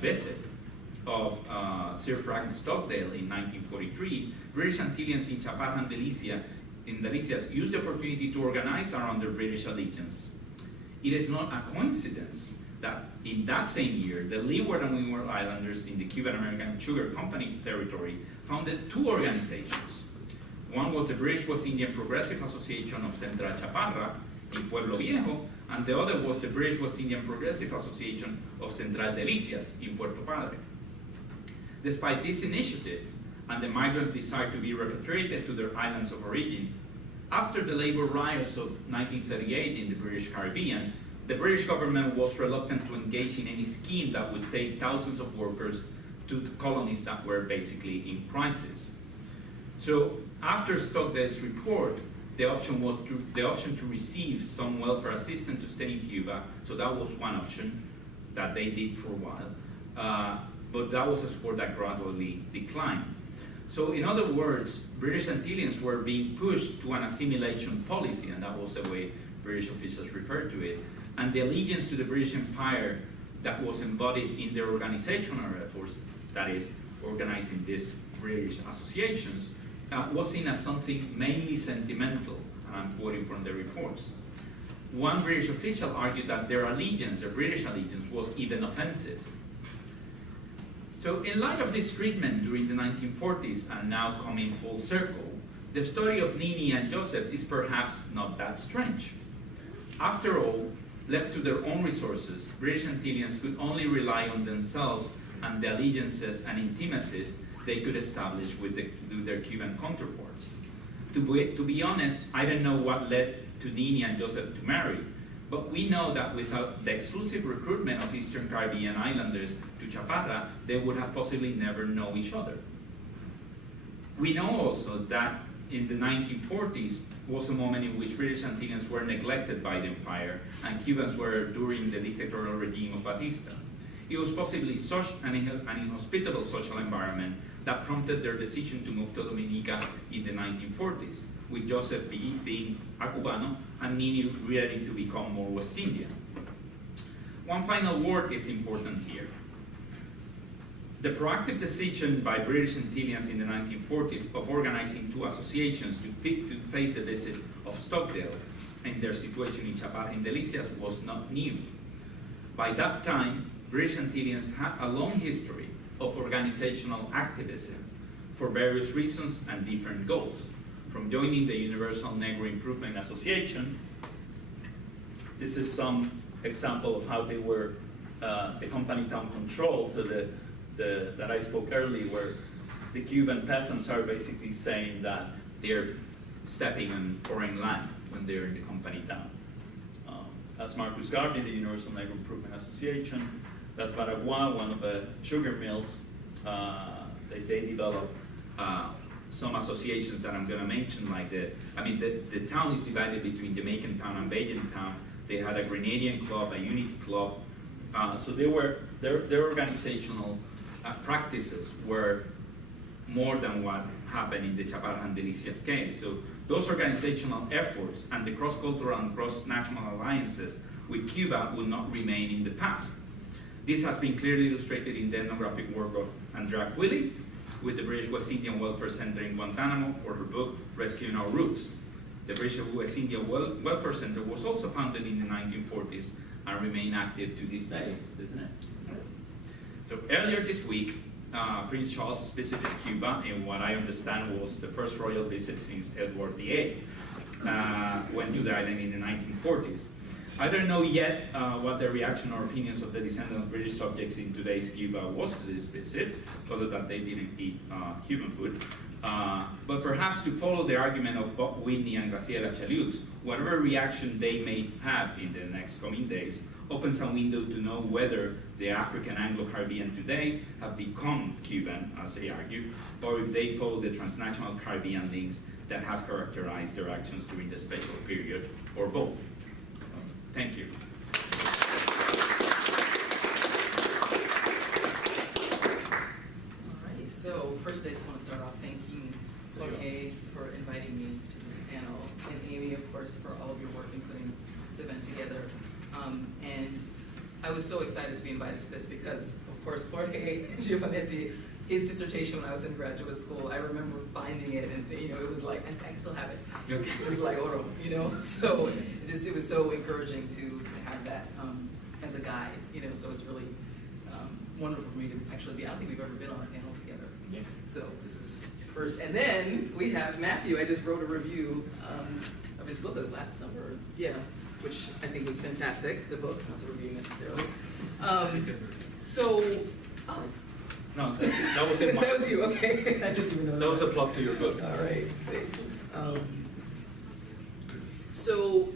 visit of Sir Frank Stockdale in 1943, British Antillians in Chaparra and Delicias used the opportunity to organize around their British allegiance. It is not a coincidence that in that same year, the Leeward and Windward Islanders in the Cuban American Sugar Company territory founded two organizations. One was the British West Indian Progressive Association of Central Chaparra in Pueblo Viejo, and the other was the British West Indian Progressive Association of Central Delicias in Puerto Padre. Despite this initiative, and the migrants' desire to be repatriated to their islands of origin, after the labor riots of 1938 in the British Caribbean, the British government was reluctant to engage in any scheme that would take thousands of workers to the colonies that were basically in crisis. So after Stockdale's report, the option to receive some welfare assistance to stay in Cuba. So that was one option that they did for a while, but that was a sport that gradually declined. So in other words, British Antillians were being pushed to an assimilation policy, and that was the way British officials referred to it. And the allegiance to the British Empire that was embodied in their organizational efforts, that is, organizing these British associations, was seen as something mainly sentimental, and I'm quoting from the reports. One British official argued that their British allegiance, was even offensive. So in light of this treatment during the 1940s, and now coming full circle, the story of Nini and Joseph is perhaps not that strange. After all, left to their own resources, British Antillians could only rely on themselves and the allegiances and intimacies they could establish with their Cuban counterparts. To be honest, I don't know what led to Nini and Joseph to marry, but we know that without the exclusive recruitment of Eastern Caribbean islanders to Chaparra, they would have possibly never known each other. We know also that in the 1940s was a moment in which British Antillians were neglected by the empire and Cubans were during the dictatorial regime of Batista. It was possibly such an inhospitable social environment that prompted their decision to move to Dominica in the 1940s, with Joseph being a Cubano and Nini ready to become more West Indian. One final word is important here. The proactive decision by British Antillians in the 1940s of organizing two associations to face the visit of Stockdale and their situation in Chaparra and Delicias was not new. By that time, British Antillians had a long history of organizational activism for various reasons and different goals, from joining the Universal Negro Improvement Association. This is some example of how they were the company town control, so that I spoke earlier, where the Cuban peasants are basically saying that they're stepping on foreign land when they're in the company town. That's Marcus Garvey, the Universal Negro Improvement Association. That's Baragua, one of the sugar mills. They developed some associations that I'm going to mention, like the town is divided between Jamaican town and Bajan town. They had a Grenadian club, a Unity club, So their organizational practices were more than what happened in the Chaparral and Delicias case. So those organizational efforts and the cross-cultural and cross-national alliances with Cuba will not remain in the past. This has been clearly illustrated in the ethnographic work of Andrea Queeley with the British West Indian Welfare Center in Guantanamo for her book, Rescuing Our Roots. The British West India Welfare Center was also founded in the 1940s and remain active to this day, isn't it? So earlier this week, Prince Charles visited Cuba in what I understand was the first royal visit since Edward VIII went to the island in the 1940s. I don't know yet what the reaction or opinions of the descendants of British subjects in today's Cuba was to this visit, other than they didn't eat Cuban food. But perhaps to follow the argument of Bob Whitney and Graciela Chaliux, whatever reaction they may have in the next coming days opens a window to know whether the African Anglo-Caribbean today have become Cuban, as they argue, or if they follow the transnational Caribbean links that have characterized their actions during the special period, or both. Thank you. All right, so first I just want to start off thanking Jorge for inviting me to this panel, and Amy, of course, for all of your work in putting this event together. And I was so excited to be invited to this because, of course, Jorge Giovannetti, his dissertation when I was in graduate school, I remember finding it, and it was like, and I still have it. It was like oro, So it was so encouraging to have that as a guide, So it's really wonderful for me to actually be. I don't think we've ever been on a panel together. Yeah. So this is first, and then we have Matthew. I just wrote a review of his book last summer. Yeah. Which I think was fantastic, the book, not the review necessarily. No, that was it. That was you, okay. I didn't even know That was a plug to your book. All right, thanks. So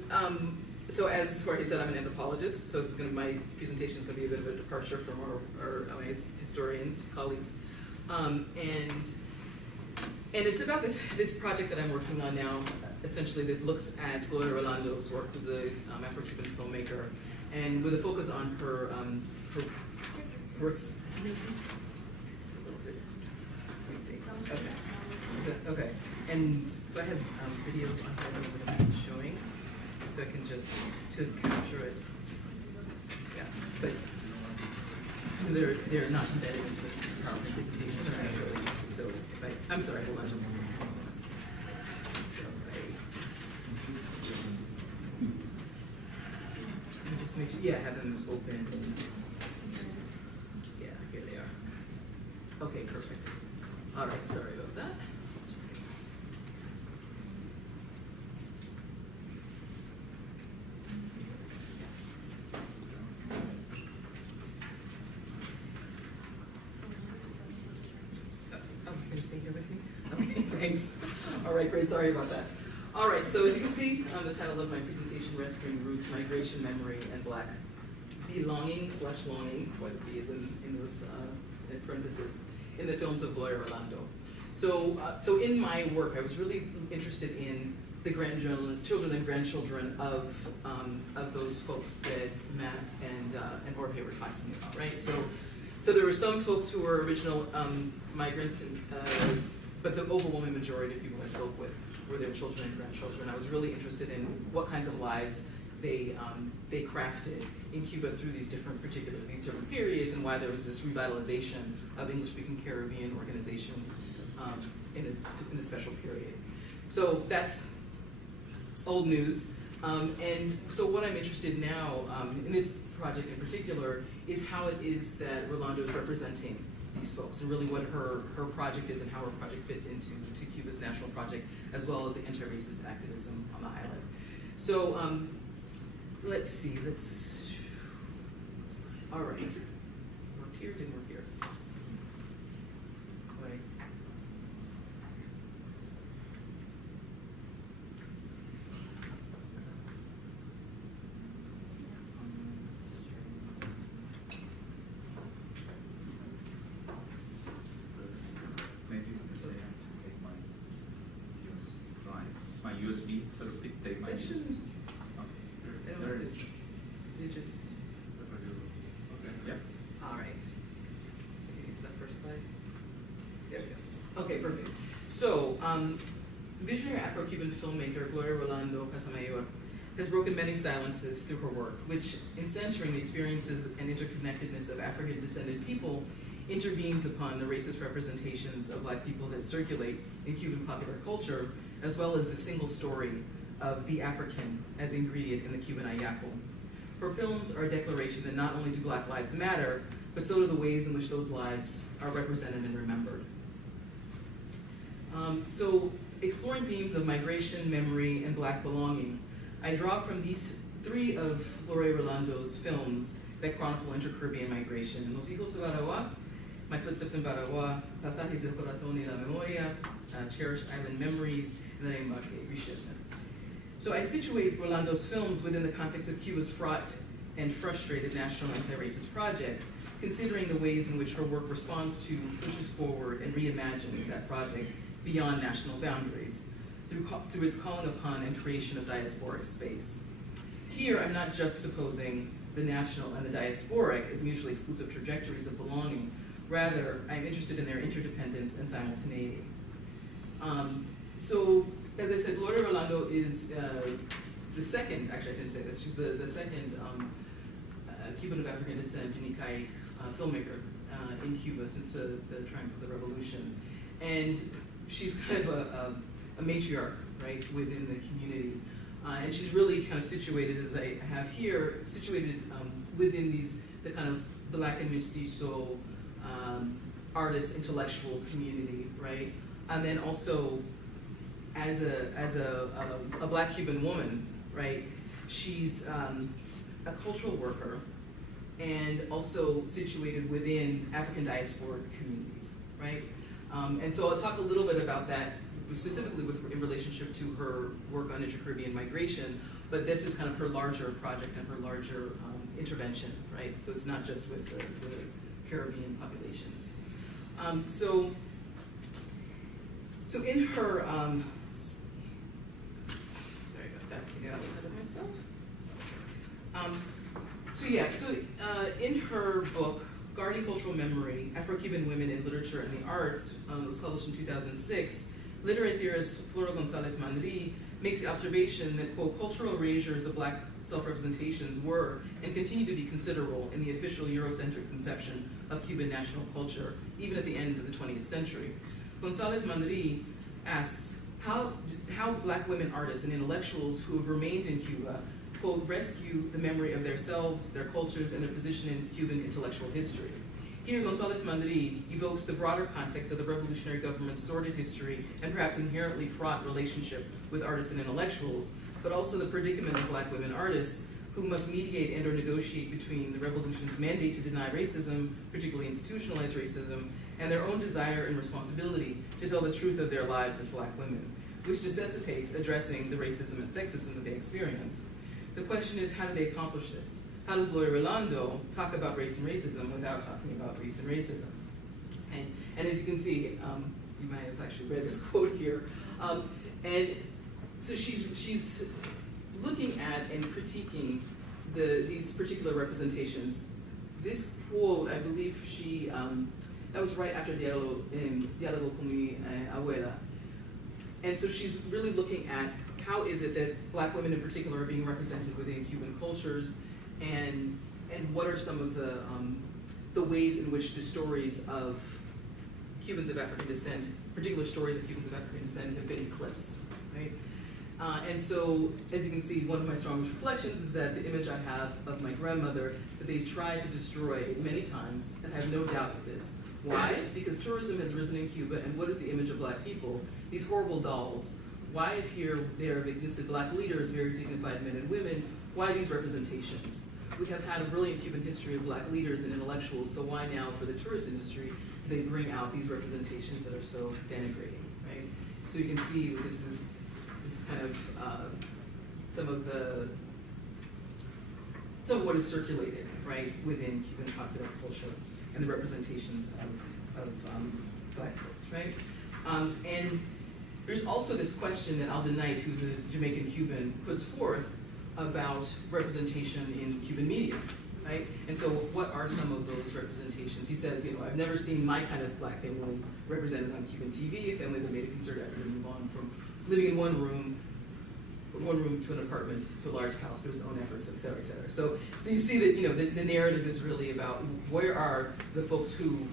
as Jorge said, I'm an anthropologist, so my presentation is going to be a bit of a departure from our historians, colleagues. And it's about this project that I'm working on now, essentially that looks at Gloria Rolando's work, who's a Afro-Cuban filmmaker, and with a focus on her works. This is a little bit. Let me see. Okay. Okay. And so I have videos on her that I'm going to be showing, so I can just to capture it. Yeah, but they're not embedded into the PowerPoint presentation. So I'm sorry. Hold on just a second. Just make sure, yeah, have them open. Yeah, here they are. Okay, perfect. All right, sorry about that. You're gonna stay here with me? Okay, thanks. All right, great, sorry about that. All right, so as you can see on the title of my presentation, Rescuing Roots, Migration, Memory, and Black Belonging/longing, that's why the B is in those in parentheses, in the films of Gloria Rolando. So in my work, I was really interested in the children and grandchildren of those folks that Matt and Jorge were talking about, right? So there were some folks who were original migrants, but the overwhelming majority of people I spoke with were their children and grandchildren. I was really interested in what kinds of lives they crafted in Cuba through these different periods, and why there was this revitalization of English-speaking Caribbean organizations in the special period. So that's old news. And so what I'm interested in now, in this project in particular, is how it is that Rolando is representing these folks, and really what her project is and how her project fits into Cuba's national project, as well as the anti-racist activism on the island. So let's see, all right. Worked here, didn't work here. Wait. My USB, sort of take my That shouldn't. Oh, there it is. You just. Okay, perfect. So, visionary Afro-Cuban filmmaker Gloria Rolando Casamayor has broken many silences through her work, which, in centering the experiences and interconnectedness of African-descended people, intervenes upon the racist representations of Black people that circulate in Cuban popular culture, as well as the single story of the African as ingredient in the Cuban ayaco. Her films are a declaration that not only do Black lives matter, but so do the ways in which those lives are represented and remembered. So, exploring themes of migration, memory, and Black belonging, I draw from these three of Gloria Rolando's films that chronicle inter-Caribbean migration: Los Hijos de Barawa, My Footsteps in Barawa, Pasajes del Corazón y la Memoria, Cherished Island Memories, and then Embarque Reshipment. So I situate Rolando's films within the context of Cuba's fraught and frustrated national anti-racist project, considering the ways in which her work responds to, pushes forward, and reimagines that project beyond national boundaries, through its calling upon and creation of diasporic space. Here, I'm not juxtaposing the national and the diasporic as mutually exclusive trajectories of belonging. Rather, I'm interested in their interdependence and simultaneity. So, as I said, Gloria Rolando is the second, actually I didn't say this, she's the second Cuban of African descent, Nicaic filmmaker in Cuba since the triumph of the revolution. And she's kind of a matriarch, right, within the community. And she's really kind of situated, as I have here, situated within the kind of Black and mestizo artist, intellectual community, right? And then also, as a Black Cuban woman, right, she's a cultural worker and also situated within African diasporic communities, right? And so I'll talk a little bit about that specifically in relationship to her work on inter-Caribbean migration, but this is kind of her larger project and her larger intervention, right? So it's not just with the Caribbean populations. So in her, sorry about that, I got ahead of myself. In her book, Guarding Cultural Memory, Afro-Cuban Women in Literature and the Arts, it was published in 2006, literary theorist Flora González Mandri makes the observation that, quote, cultural erasures of Black self-representations were and continue to be considerable in the official Eurocentric conception of Cuban national culture, even at the end of the 20th century. González Mandri asks how Black women artists and intellectuals who have remained in Cuba, quote, rescue the memory of their selves, their cultures, and their position in Cuban intellectual history. Here, González Mandri evokes the broader context of the revolutionary government's sordid history and perhaps inherently fraught relationship with artists and intellectuals, but also the predicament of Black women artists who must mediate and or negotiate between the revolution's mandate to deny racism, particularly institutionalized racism, and their own desire and responsibility to tell the truth of their lives as Black women, which necessitates addressing the racism and sexism that they experience. The question is, how do they accomplish this? How does Gloria Rolando talk about race and racism without talking about race and racism? And as you can see, you might have actually read this quote here. And so she's looking at and critiquing these particular representations. This quote, I believe that was right after Diálogo con mi abuela. And so she's really looking at how is it that Black women in particular are being represented within Cuban cultures, and what are some of the ways in which the stories of Cubans of African descent, particular stories of Cubans of African descent, have been eclipsed, right? And so, as you can see, one of my strongest reflections is that the image I have of my grandmother, that they've tried to destroy many times, and I have no doubt of this. Why? Because tourism has risen in Cuba, and what is the image of Black people? These horrible dolls. Why, if there have existed Black leaders, very dignified men and women, why these representations? We have had a brilliant Cuban history of Black leaders and intellectuals, so why now for the tourist industry do they bring out these representations that are so denigrating, right? So you can see this is kind of some of what is circulated, right, within Cuban popular culture and the representations of Black folks, right? And there's also this question that Alden Knight, who's a Jamaican Cuban, puts forth about representation in Cuban media, right? And so what are some of those representations? He says, I've never seen my kind of black family represented on Cuban TV, a family that made a concerted effort to move on from living in one room to an apartment to a large house, through his own efforts, et cetera, et cetera. So you see that, the narrative is really about where are the folks who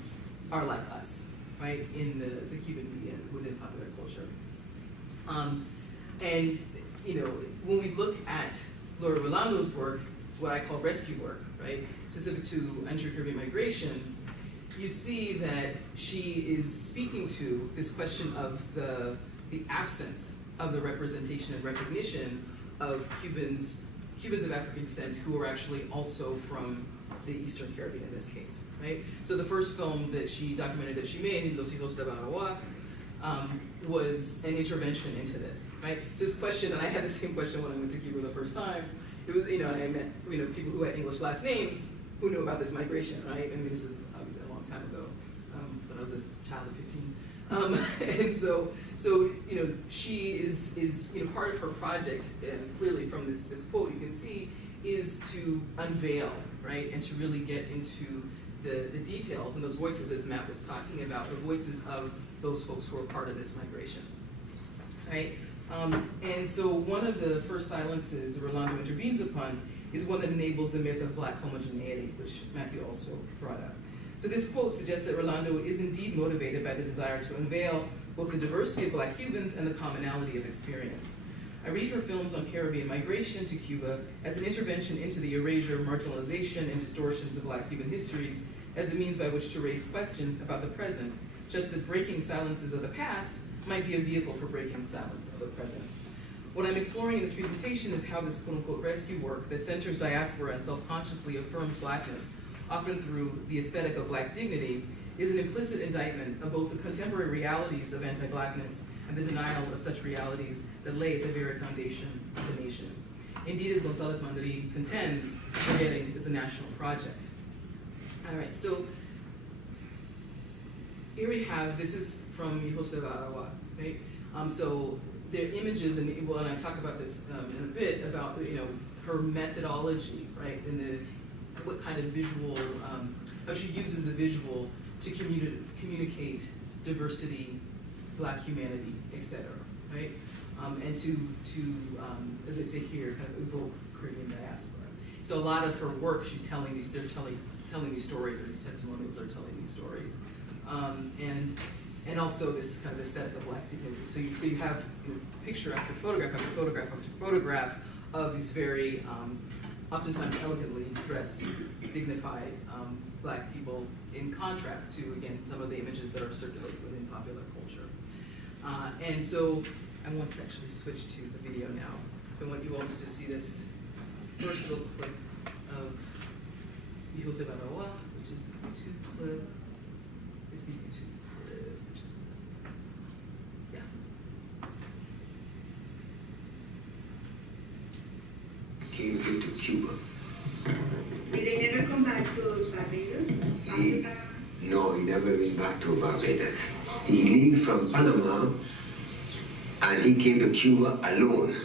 are like us, right, in the Cuban media and within popular culture. And when we look at Laura Rolando's work, what I call rescue work, right, specific to Anglo-Caribbean migration, you see that she is speaking to this question of the absence of the representation and recognition of Cubans of African descent who are actually also from the Eastern Caribbean in this case, right? So the first film that she documented that she made, Los Hijos de Ottawa, was an intervention into this, right? So this question, and I had the same question when I went to Cuba the first time. It was, and I met, people who had English last names who knew about this migration, right? I mean, this is obviously a long time ago, when I was a child of 15. And so she is part of her project, and clearly from this quote you can see, is to unveil, right, and to really get into the details and those voices, as Matt was talking about, the voices of those folks who are part of this migration, right? And so one of the first silences Rolando intervenes upon is one that enables the myth of black homogeneity, which Matthew also brought up. So this quote suggests that Rolando is indeed motivated by the desire to unveil both the diversity of black Cubans and the commonality of experience. I read her films on Caribbean migration to Cuba as an intervention into the erasure, marginalization, and distortions of black Cuban histories as a means by which to raise questions about the present, just that breaking silences of the past might be a vehicle for breaking silence of the present. What I'm exploring in this presentation is how this quote-unquote rescue work that centers diaspora and self-consciously affirms blackness, often through the aesthetic of black dignity, is an implicit indictment of both the contemporary realities of anti-blackness and the denial of such realities that lay at the very foundation of the nation. Indeed, as González Mandri contends, forgetting is a national project. All right, so here we have, this is from Hijos de Ottawa, right? So their images, and I talk about this in a bit, about her methodology, right? And what kind of visual, how she uses the visual to communicate diversity, black humanity, etc. Right? And to as they say here, kind of evoke Caribbean diaspora. So a lot of her work, she's telling these, they're telling these stories, or these testimonials are telling these stories, and also this kind of aesthetic of black dignity. So you have picture after photograph after photograph after photograph of these very oftentimes elegantly dressed, dignified black people, in contrast to, again, some of the images that are circulating within popular culture. And so I want to actually switch to the video now. So I want you all to just see this first little clip of Hijos de Ottawa, which is the YouTube clip. Is the YouTube clip, which is, yeah. Came here to Cuba. Did they never come back to Barbados? No, he never went back to Barbados. He left from Panama and he came to Cuba alone.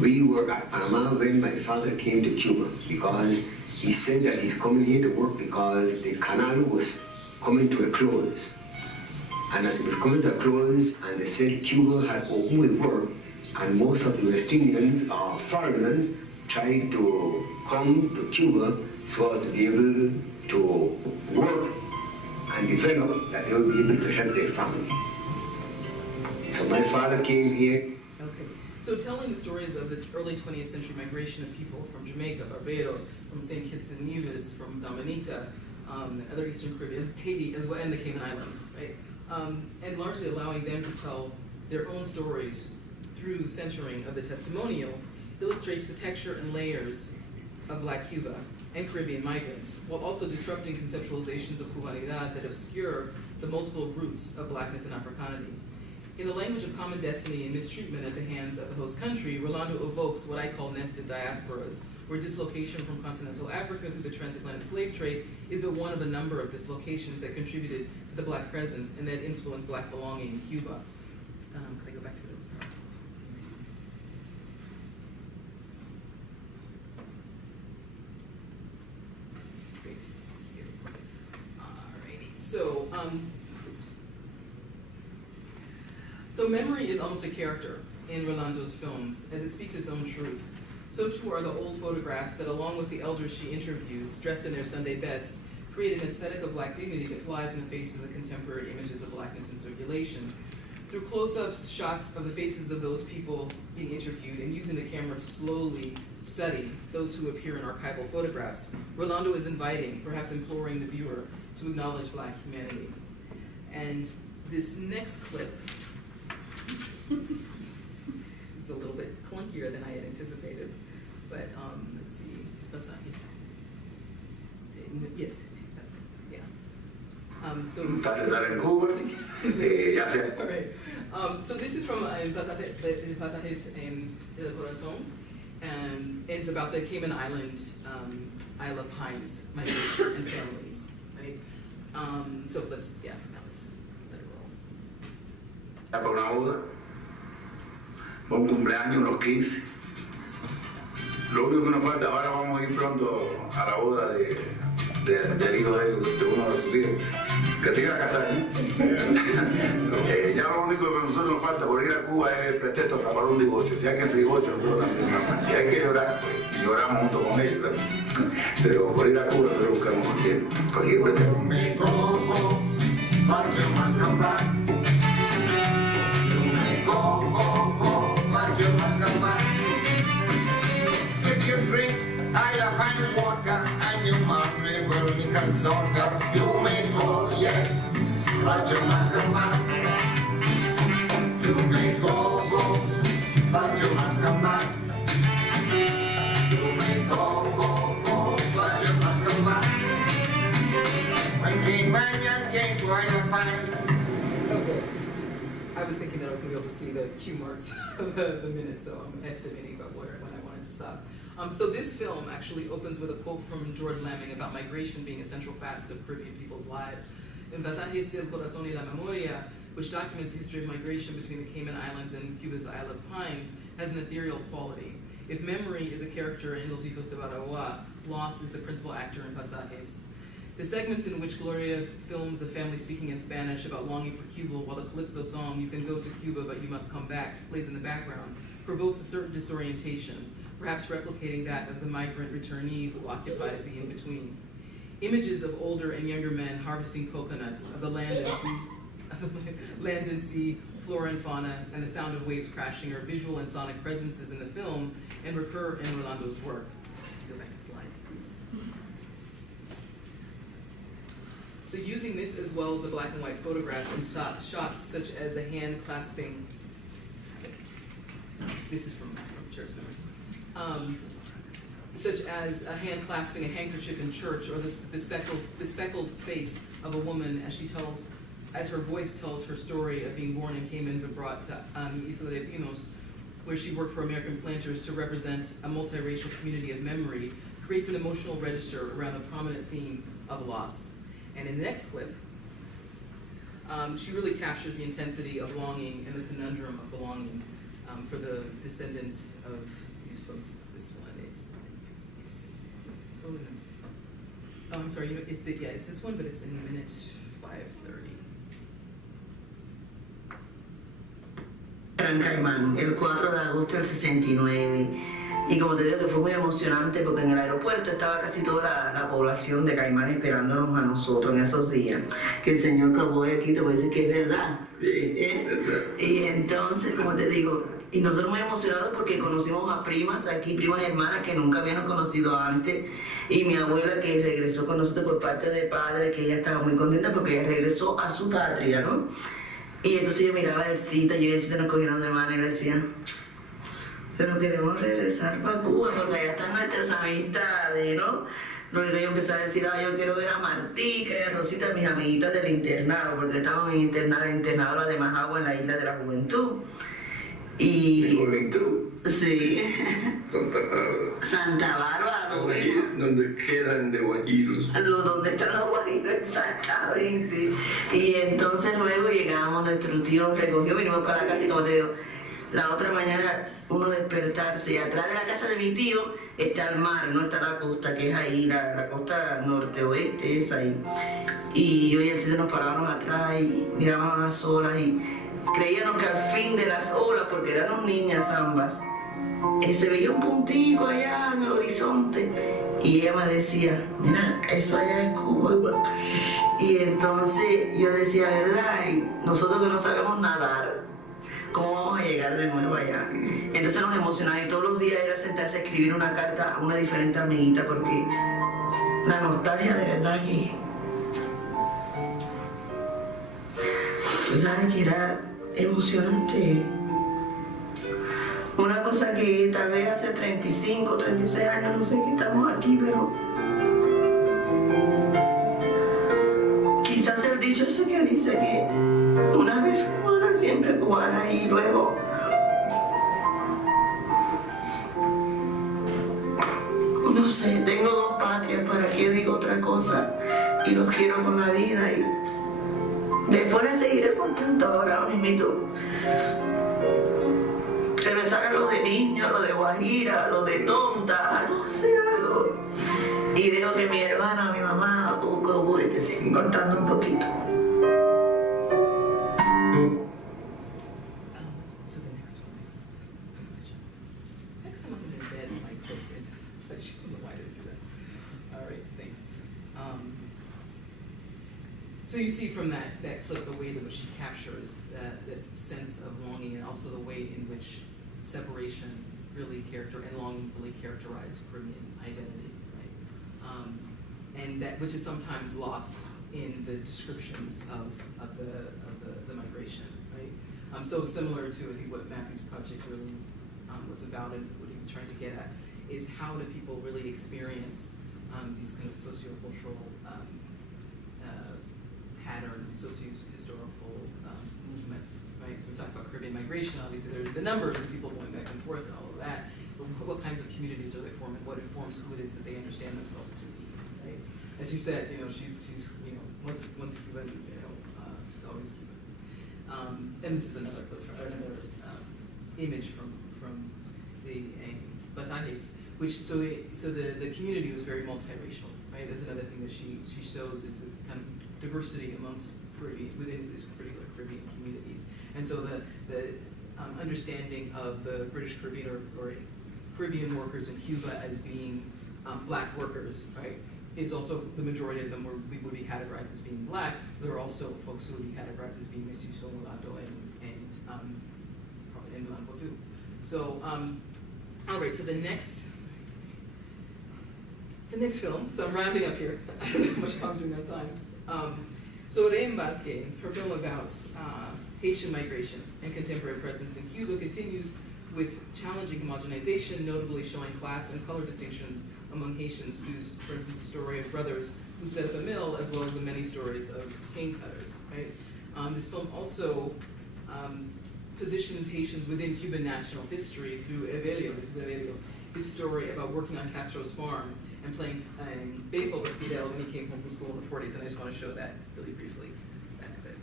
We were at Panama when my father came to Cuba because he said that he's coming here to work because the canal was coming to a close. And as it was coming to a close, and they said Cuba had opened with work, and most of the West Indians or foreigners tried to come to Cuba so as to be able to work and develop, that they would be able to help their family. So my father came here. Okay, so telling the stories of the early 20th century migration of people from Jamaica, Barbados, from St. Kitts and Nevis, from Dominica, other Eastern Caribbean, Haiti as well, and the Cayman Islands, right? And largely allowing them to tell their own stories through centering of the testimonial illustrates the texture and layers of Black Cuba and Caribbean migrants, while also disrupting conceptualizations of Cubanidad that obscure the multiple roots of Blackness and Africanity. In the language of common destiny and mistreatment at the hands of the host country, Rolando evokes what I call nested diasporas, where dislocation from continental Africa through the transatlantic slave trade is but one of a number of dislocations that contributed to the Black presence and that influenced Black belonging in Cuba. Could I go back to the... So, so memory is almost a character in Rolando's films, as it speaks its own truth. So too are the old photographs that, along with the elders she interviews, dressed in their Sunday best, create an aesthetic of Black dignity that flies in the face of the contemporary images of Blackness in circulation. Through close-ups, shots of the faces of those people being interviewed, and using the camera to slowly study those who appear in archival photographs, Rolando is inviting, perhaps imploring the viewer to acknowledge Black humanity. And this next clip is a little bit clunkier than I had anticipated, but let's see, it's supposed to, yes, that's, yeah. So. Estar en Cuba, ya sé. All right. So this is from Pasajes del Corazón, and it's about the Cayman Island, Isle of Pines migration and families, right? So let's, yeah, now let's let it roll. Para una boda, un cumpleaños, unos 15. Lo único que nos falta, ahora vamos a ir pronto a la boda del hijo de uno de sus hijos, que se iba a casar, ¿no? Ya lo único que a nosotros nos falta por ir a Cuba es el pretexto para un divorcio. Si alguien se divorcia, nosotros también. Si hay que llorar, pues lloramos junto con ellos, ¿no? Pero por ir a Cuba nosotros buscamos cualquier pretexto. If you drink Isle of Pine water and you marry Veronica's daughter, you may go, yes, but you must come back. You may go, but you must come back. You may go, but you must come back. When King Banyan came to Isle of Pine. Okay. I was thinking that I was going to be able to see the cue marks of the minute, so I'm estimating about when I wanted to stop. So this film actually opens with a quote from George Lamming about migration being a central facet of Caribbean people's lives. In Pasajes del Corazón y la Memoria, which documents the history of migration between the Cayman Islands and Cuba's Isle of Pines, has an ethereal quality. If memory is a character in Los Hijos de Ottawa, loss is the principal actor in Pasajes. The segments in which Gloria films the family speaking in Spanish about longing for Cuba, while the Calypso song, "You Can Go to Cuba, But You Must Come Back," plays in the background, provokes a certain disorientation, perhaps replicating that of the migrant returnee who occupies the in-between. Images of older and younger men harvesting coconuts, of the land and sea, flora and fauna, and the sound of waves crashing are visual and sonic presences in the film and recur in Rolando's work. Go back to slides, please. So using this as well as the black and white photographs and shots such as a hand clasping, this is from church numbers, such as a hand clasping a handkerchief in church, or the speckled face of a woman as her voice tells her story of being born in Cayman but brought to Isla de Pinos, where she worked for American planters to represent a multiracial community of memory, creates an emotional register around the prominent theme of loss. And in the next clip, she really captures the intensity of longing and the conundrum of belonging for the descendants of these folks. This one, it's oh no. Oh, I'm sorry, it's this one, but it's in minute 5:30. Gran Caimán, el 4 de agosto del 69. Y como te digo que fue muy emocionante porque en el aeropuerto estaba casi toda la población de Caimán esperándonos a nosotros en esos días. Que el señor Cowboy aquí te puede decir que es verdad. Y entonces, como te digo, y nosotros muy emocionados porque conocimos a primas aquí, primas hermanas que nunca habíamos conocido antes. Y mi abuela que regresó con nosotros por parte de padre, que ella estaba muy contenta porque ella regresó a su patria, ¿no? Y entonces yo miraba a Elcita, y Elcita nos cogieron de mano y le decía, pero queremos regresar para Cuba porque allá están nuestras amistades, ¿no? Luego yo empecé a decir, yo quiero ver a Martica y a Rosita, mis amiguitas del internado, porque estábamos en internado las de Majagua en la Isla de la Juventud. Y... Juventud. Sí. Santa Bárbara. Santa Bárbara, ¿no? Donde quedan de guajiros. Donde están los guajiros, exactamente. Y entonces luego llegamos, nuestro tío nos recogió, vinimos para la casa y como te digo, la otra mañana uno despertarse y atrás de la casa de mi tío está el mar, no está la costa, que es ahí, la costa norte-oeste, es ahí. Y yo y el Cid nos parábamos atrás y mirábamos las olas y creíamos que al fin de las olas, porque eran niñas ambas, se veía un puntico allá en el horizonte y ella me decía, mira, eso allá es Cuba. Y entonces yo decía, ¿verdad? Y nosotros que no sabemos nadar, ¿cómo vamos a llegar de nuevo allá? Entonces nos emocionaba y todos los días era sentarse a escribir una carta a una diferente amiguita porque la nostalgia de verdad que... Tú sabes que era emocionante. Una cosa que tal vez hace 35, 36 años, no sé, que estamos aquí, pero... Quizás el dicho ese que dice que una vez cubana, siempre cubana, y luego... No sé, tengo dos patrias, ¿para qué digo otra cosa? Y los quiero con la vida y... Después les seguiré contando ahora mismo. Se me sale lo de niño, lo de guajira, lo de tonta, no sé, algo. Y dejo que mi hermana, mi mamá, te siguen contando un poquito. So the next one is next time I'm going to embed my clips into this. I don't know why I didn't do that. All right, thanks. So you see from that clip the way in which she captures that sense of longing and also the way in which separation really longingly characterize Caribbean identity, right? And that which is sometimes lost in the descriptions of the migration, right? So similar to I think what Matthew's project really was about and what he was trying to get at is how do people really experience these kind of socio-cultural patterns, these socio-historical movements, right? So we talk about Caribbean migration, obviously there are the numbers of people going back and forth and all of that, but what kinds of communities are they forming? What informs who it is that they understand themselves to be, right? As you said, she's once Cuban, always Cuban. And this is another clip, another image from the Pasajes, which so the community was very multiracial, right? That's another thing that she shows is the kind of diversity amongst within these particular Caribbean communities, and so the understanding of the British Caribbean or Caribbean workers in Cuba as being black workers, right, is also the majority of them would be categorized as being black. There are also folks who would be categorized as being mestizo, mulatto, and blanco too. So, all right. So the next film. So I'm rounding up here. I don't know how much I'm doing that time. So Reembarque, her film about Haitian migration and contemporary presence in Cuba, continues with challenging homogenization, notably showing class and color distinctions among Haitians through, for instance, the story of brothers who set up a mill, as well as the many stories of cane cutters, right? This film also positions Haitians within Cuban national history through his story about working on Castro's farm and playing baseball with Fidel when he came home from school in the 40s, and I just want to show that really briefly. Back there.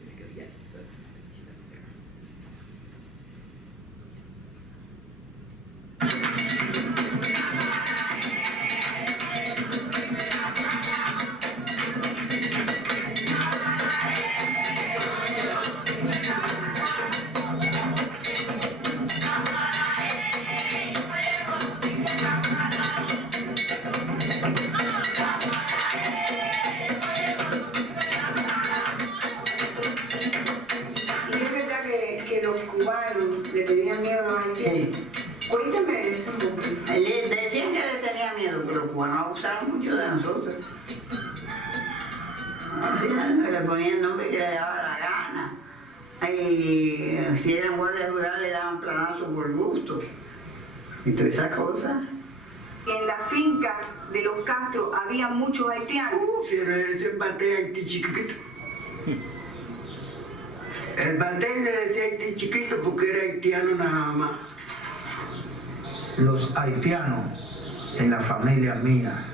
There we go. Yes, so let's keep that there. Le decían que le tenía miedo, pero los cubanos abusaron mucho de nosotros. Así le ponían el nombre que le daba la gana. Y si eran guardias rurales le daban planazo por gusto. Y todas esas cosas. En la finca de los Castro había muchos haitianos. Si era ese bate Haití chiquito. El bate le decía Haití chiquito porque era haitiano nada más. Los haitianos en la familia mía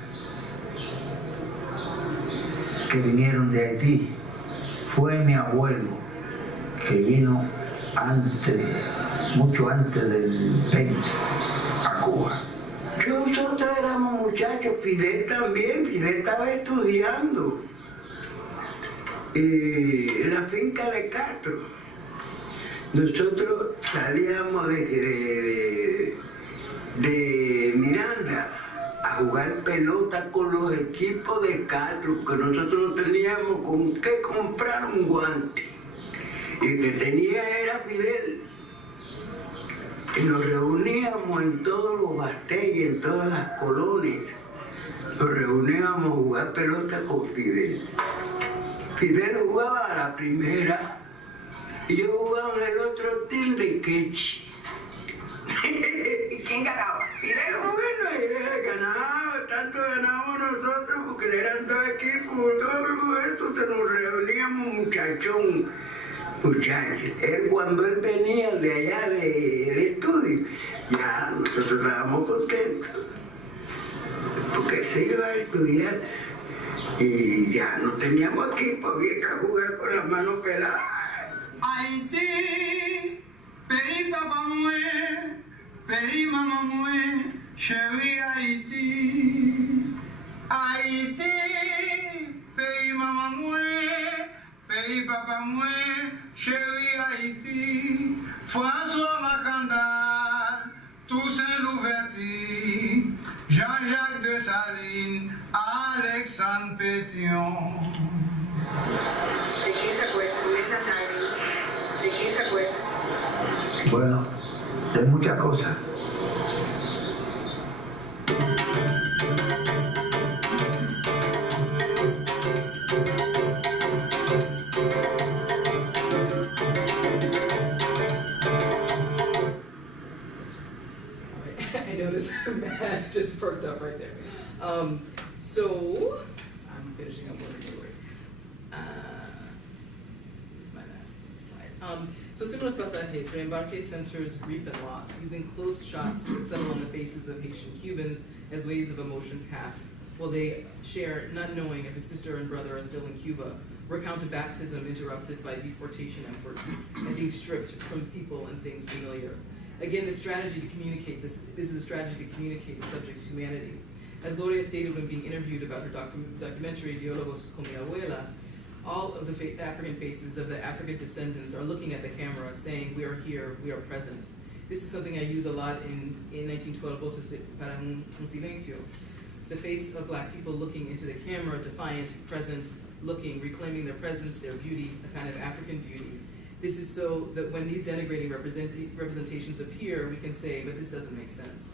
que vinieron de Haití fue mi abuelo, que vino antes, mucho antes del 20, a Cuba. Nosotros éramos muchachos, Fidel también, Fidel estaba estudiando en la finca de Castro. Nosotros salíamos de Miranda a jugar pelota con los equipos de Castro, que nosotros no teníamos con qué comprar un guante. Y el que tenía era Fidel. Y nos reuníamos en todos los bastelles, en todas las colonias. Nos reuníamos a jugar pelota con Fidel. Fidel jugaba a la primera y yo jugaba en el otro team de Quechi. ¿Y quién ganaba? Fidel, bueno, ganaba, tanto ganábamos nosotros porque eran dos equipos, todo eso, se nos reuníamos muchachos. Él cuando él venía de allá del estudio, ya nosotros estábamos contentos, porque se iba a estudiar y ya no teníamos equipo, había que jugar con las manos peladas. Haiti, pays papa moué, pays maman moué, chérie Haiti. Haiti, pays maman moué, pays papa moué, chérie Haiti. François Macandal, Toussaint Louverture, Jean-Jacques Dessalines, Alexandre Pétion. ¿De qué se acuerdan esas lágrimas? ¿De qué se acuerdan? Bueno, de muchas cosas. I noticed Matt just perked up right there. So, I'm finishing up what we're doing. Where's my last slide? So similar to pasajes, the embarque centers grief and loss, using close shots that settle on the faces of Haitian Cubans as waves of emotion pass, while they share not knowing if a sister and brother are still in Cuba, recount a baptism interrupted by deportation efforts, and being stripped from people and things familiar. Again, the strategy to communicate this is a strategy to communicate the subject's humanity. As Gloria stated when being interviewed about her documentary, Diálogos con mi abuela, all of the African faces of the African descendants are looking at the camera saying, we are here, we are present. This is something I use a lot in 1912, Voces para un Silencio. The face of Black people looking into the camera, defiant, present, looking, reclaiming their presence, their beauty, a kind of African beauty. This is so that when these denigrating representations appear, we can say, but this doesn't make sense.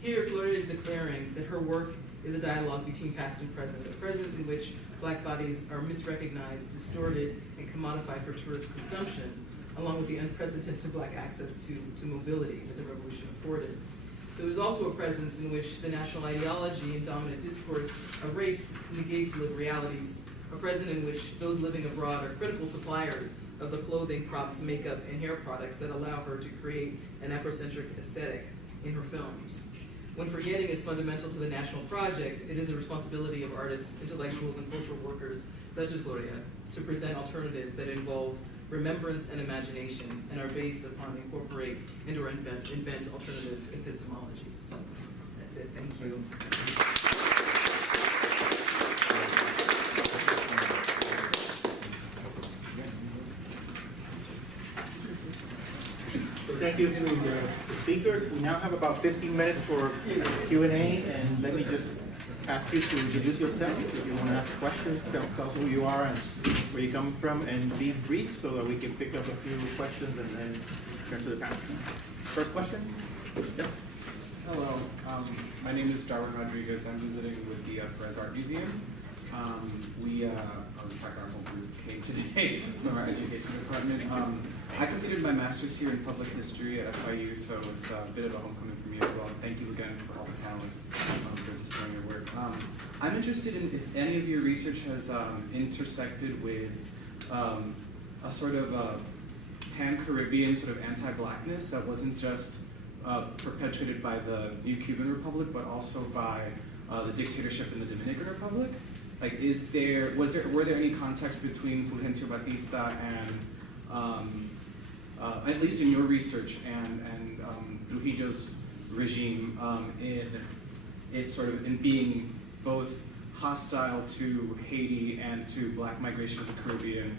Here, Gloria is declaring that her work is a dialogue between past and present, a present in which Black bodies are misrecognized, distorted, and commodified for tourist consumption, along with the unprecedented Black access to mobility that the revolution afforded. There was also a presence in which the national ideology and dominant discourse of race negates lived realities, a present in which those living abroad are critical suppliers of the clothing, props, makeup, and hair products that allow her to create an Afrocentric aesthetic in her films. When forgetting is fundamental to the national project, it is the responsibility of artists, intellectuals, and cultural workers, such as Gloria, to present alternatives that involve remembrance and imagination, and are based upon incorporate and or invent alternative epistemologies. That's it, thank you. Thank you to the speakers. We now have about 15 minutes for Q&A, and let me just ask you to introduce yourself. If you want to ask questions, tell us who you are and where you come from, and be brief so that we can pick up a few questions and then turn to the panel. First question? Yes? Hello, my name is Darwin Rodriguez. I'm visiting with the Perez Art Museum. In fact, our whole group came today from our education department. I completed my master's here in public history at FIU, so it's a bit of a homecoming for me as well. Thank you again for all the panelists for displaying your work. I'm interested in if any of your research has intersected with a sort of pan-Caribbean sort of anti-Blackness that wasn't just perpetuated by the new Cuban Republic, but also by the dictatorship in the Dominican Republic. Like, were there any context between Fulgencio Batista and, at least in your research, and Trujillo's regime in being both hostile to Haiti and to black migration to the Caribbean,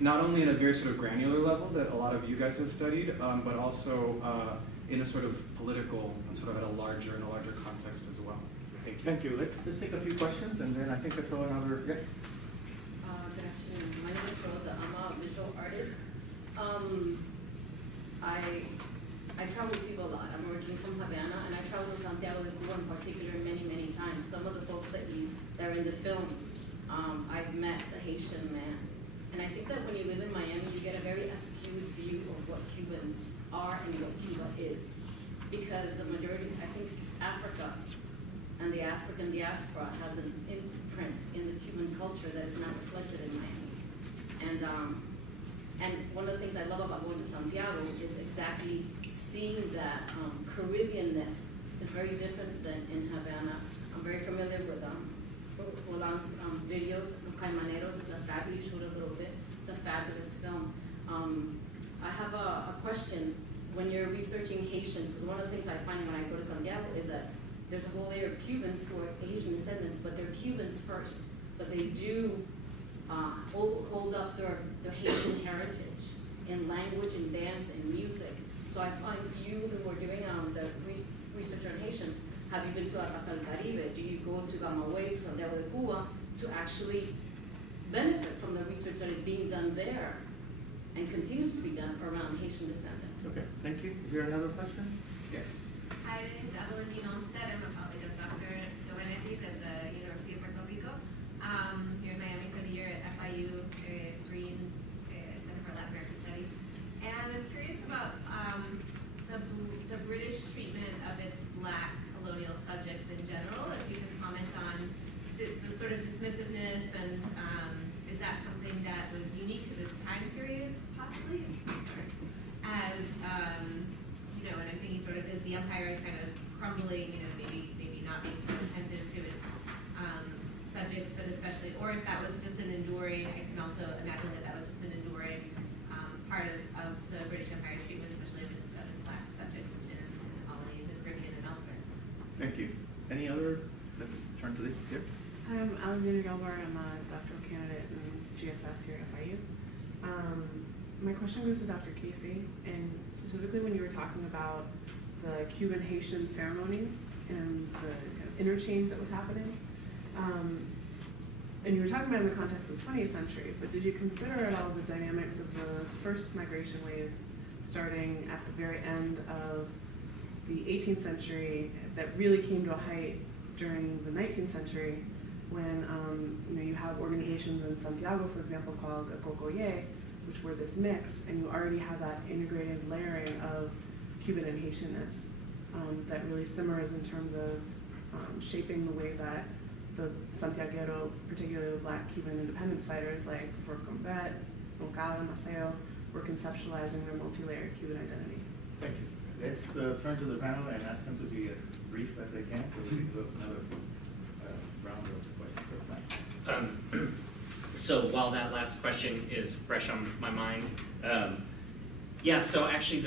not only at a very sort of granular level that a lot of you guys have studied, but also in a sort of political and sort of at a larger context as well. Thank you. Thank you. Let's take a few questions, and then I think I saw another, yes? Good afternoon. My name is Rosa. I'm a visual artist. I travel with people a lot. I'm originally from Havana, and I travel to Santiago de Cuba in particular many times. Some of the folks that are in the film, I've met the Haitian man. And I think that when you live in Miami, you get a very skewed view of what Cubans are and what Cuba is. Because the majority, I think Africa and the African diaspora has an imprint in the Cuban culture that is not reflected in Miami. And one of the things I love about going to Santiago is exactly seeing that Caribbean-ness is very different than in Havana. I'm very familiar with Roland's videos. Caimaneros is a fabulous, showed a little bit. It's a fabulous film. I have a question. When you're researching Haitians, because one of the things I find when I go to Santiago is that there's a whole layer of Cubans who are Asian descendants, but they're Cubans first. But they do hold up their Haitian heritage in language and dance and music. So I find you who are doing the research on Haitians, have you been to Casa del Caribe? Do you go to Camagüey, to Santiago de Cuba, to actually benefit from the research that is being done there and continues to be done around Haitian descendants? Okay, thank you. Is there another question? Yes. Hi, my name is Evelyn Olmstead. I'm a colleague of Dr. Giovannetti at the University of Puerto Rico. Here in Miami for the year at FIU Green Center for Latin American Studies. And I'm curious about the British treatment of its black colonial subjects in general. If you can comment on the sort of dismissiveness, and is that something that was unique to this time period, possibly? As you know, and I'm thinking sort of as the empire is kind of crumbling, you know, maybe not being so attentive to its subjects, but especially, or if that was just an enduring, I can also imagine that was just an enduring part of the British Empire's treatment, especially of its black subjects in the colonies and Caribbean and elsewhere. Thank you. Any other? Let's turn to this here. Hi, I'm Alexandra Gilbert. I'm a doctoral candidate in GSS here at FIU. My question goes to Dr. Casey, and specifically when you were talking about the Cuban-Haitian ceremonies and the kind of interchange that was happening, and you were talking about in the context of the 20th century, but did you consider at all the dynamics of the first migration wave starting at the very end of the 18th century that really came to a height during the 19th century when you have organizations in Santiago, for example, called Cocoye, which were this mix, and you already have that integrated layering of Cuban and Haitianness that really simmers in terms of shaping the way that the Santiaguero, particularly the black Cuban independence fighters like Forcombet, Moncada, Maceo, were conceptualizing their multi-layered Cuban identity. Thank you. Let's turn to the panel and ask them to be as brief as they can, so we can do another round of questions. So while that last question is fresh on my mind, so actually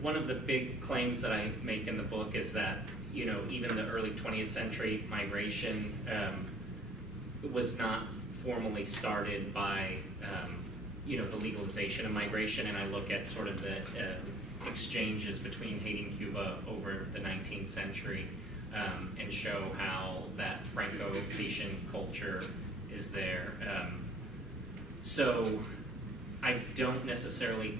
one of the big claims that I make in the book is that, you know, even the early 20th century migration was not formally started by, the legalization of migration, and I look at sort of the exchanges between Haiti and Cuba over the 19th century and show how that Franco-Haitian culture is there. So I don't necessarily,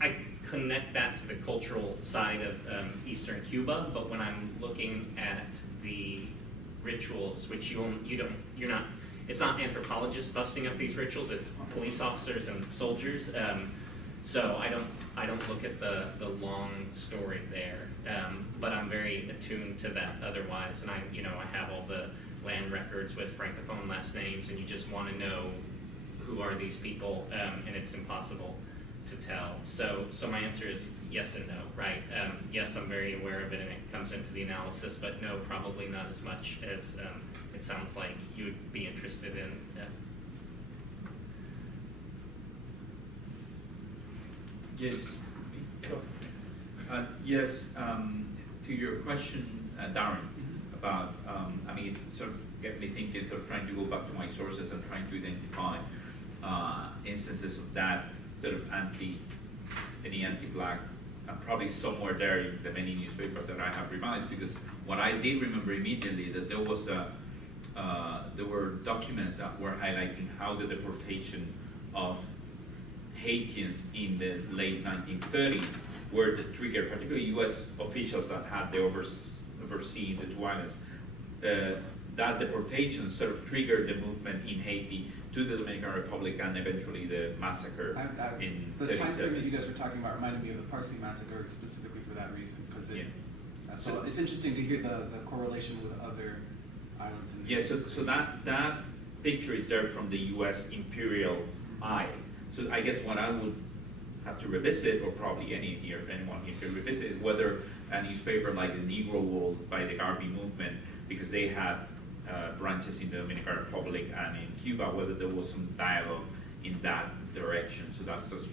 I connect that to the cultural side of Eastern Cuba, but when I'm looking at the rituals, which you're not, it's not anthropologists busting up these rituals, it's police officers and soldiers. So I don't look at the long story there, but I'm very attuned to that otherwise, and I have all the land records with Francophone last names, and you just want to know who are these people, and it's impossible to tell. So my answer is yes and no, right? Yes, I'm very aware of it and it comes into the analysis, but no, probably not as much as it sounds like you would be interested in. Yes. Yes, to your question, Darren, about, I mean, it sort of get me thinking, sort of trying to go back to my sources and trying to identify instances of that sort of any anti-black, probably somewhere there in the many newspapers that I have revised, because what I did remember immediately that there was there were documents that were highlighting how the deportation of Haitians in the late 1930s were the trigger, particularly U.S. officials that had the overseeing the two islands. That deportation sort of triggered the movement in Haiti to the Dominican Republic and eventually the massacre in the time frame that 37. you guys were talking about reminded me of the Parsi massacre specifically for that reason, because so it's interesting to hear the correlation with other islands. Yeah, so that picture is there from the U.S. imperial eye. So I guess what I would have to revisit, or probably anyone here could revisit, is whether a newspaper like the Negro World by the Garvey movement, because they had branches in the Dominican Republic and in Cuba, whether there was some dialogue in that direction. So that's as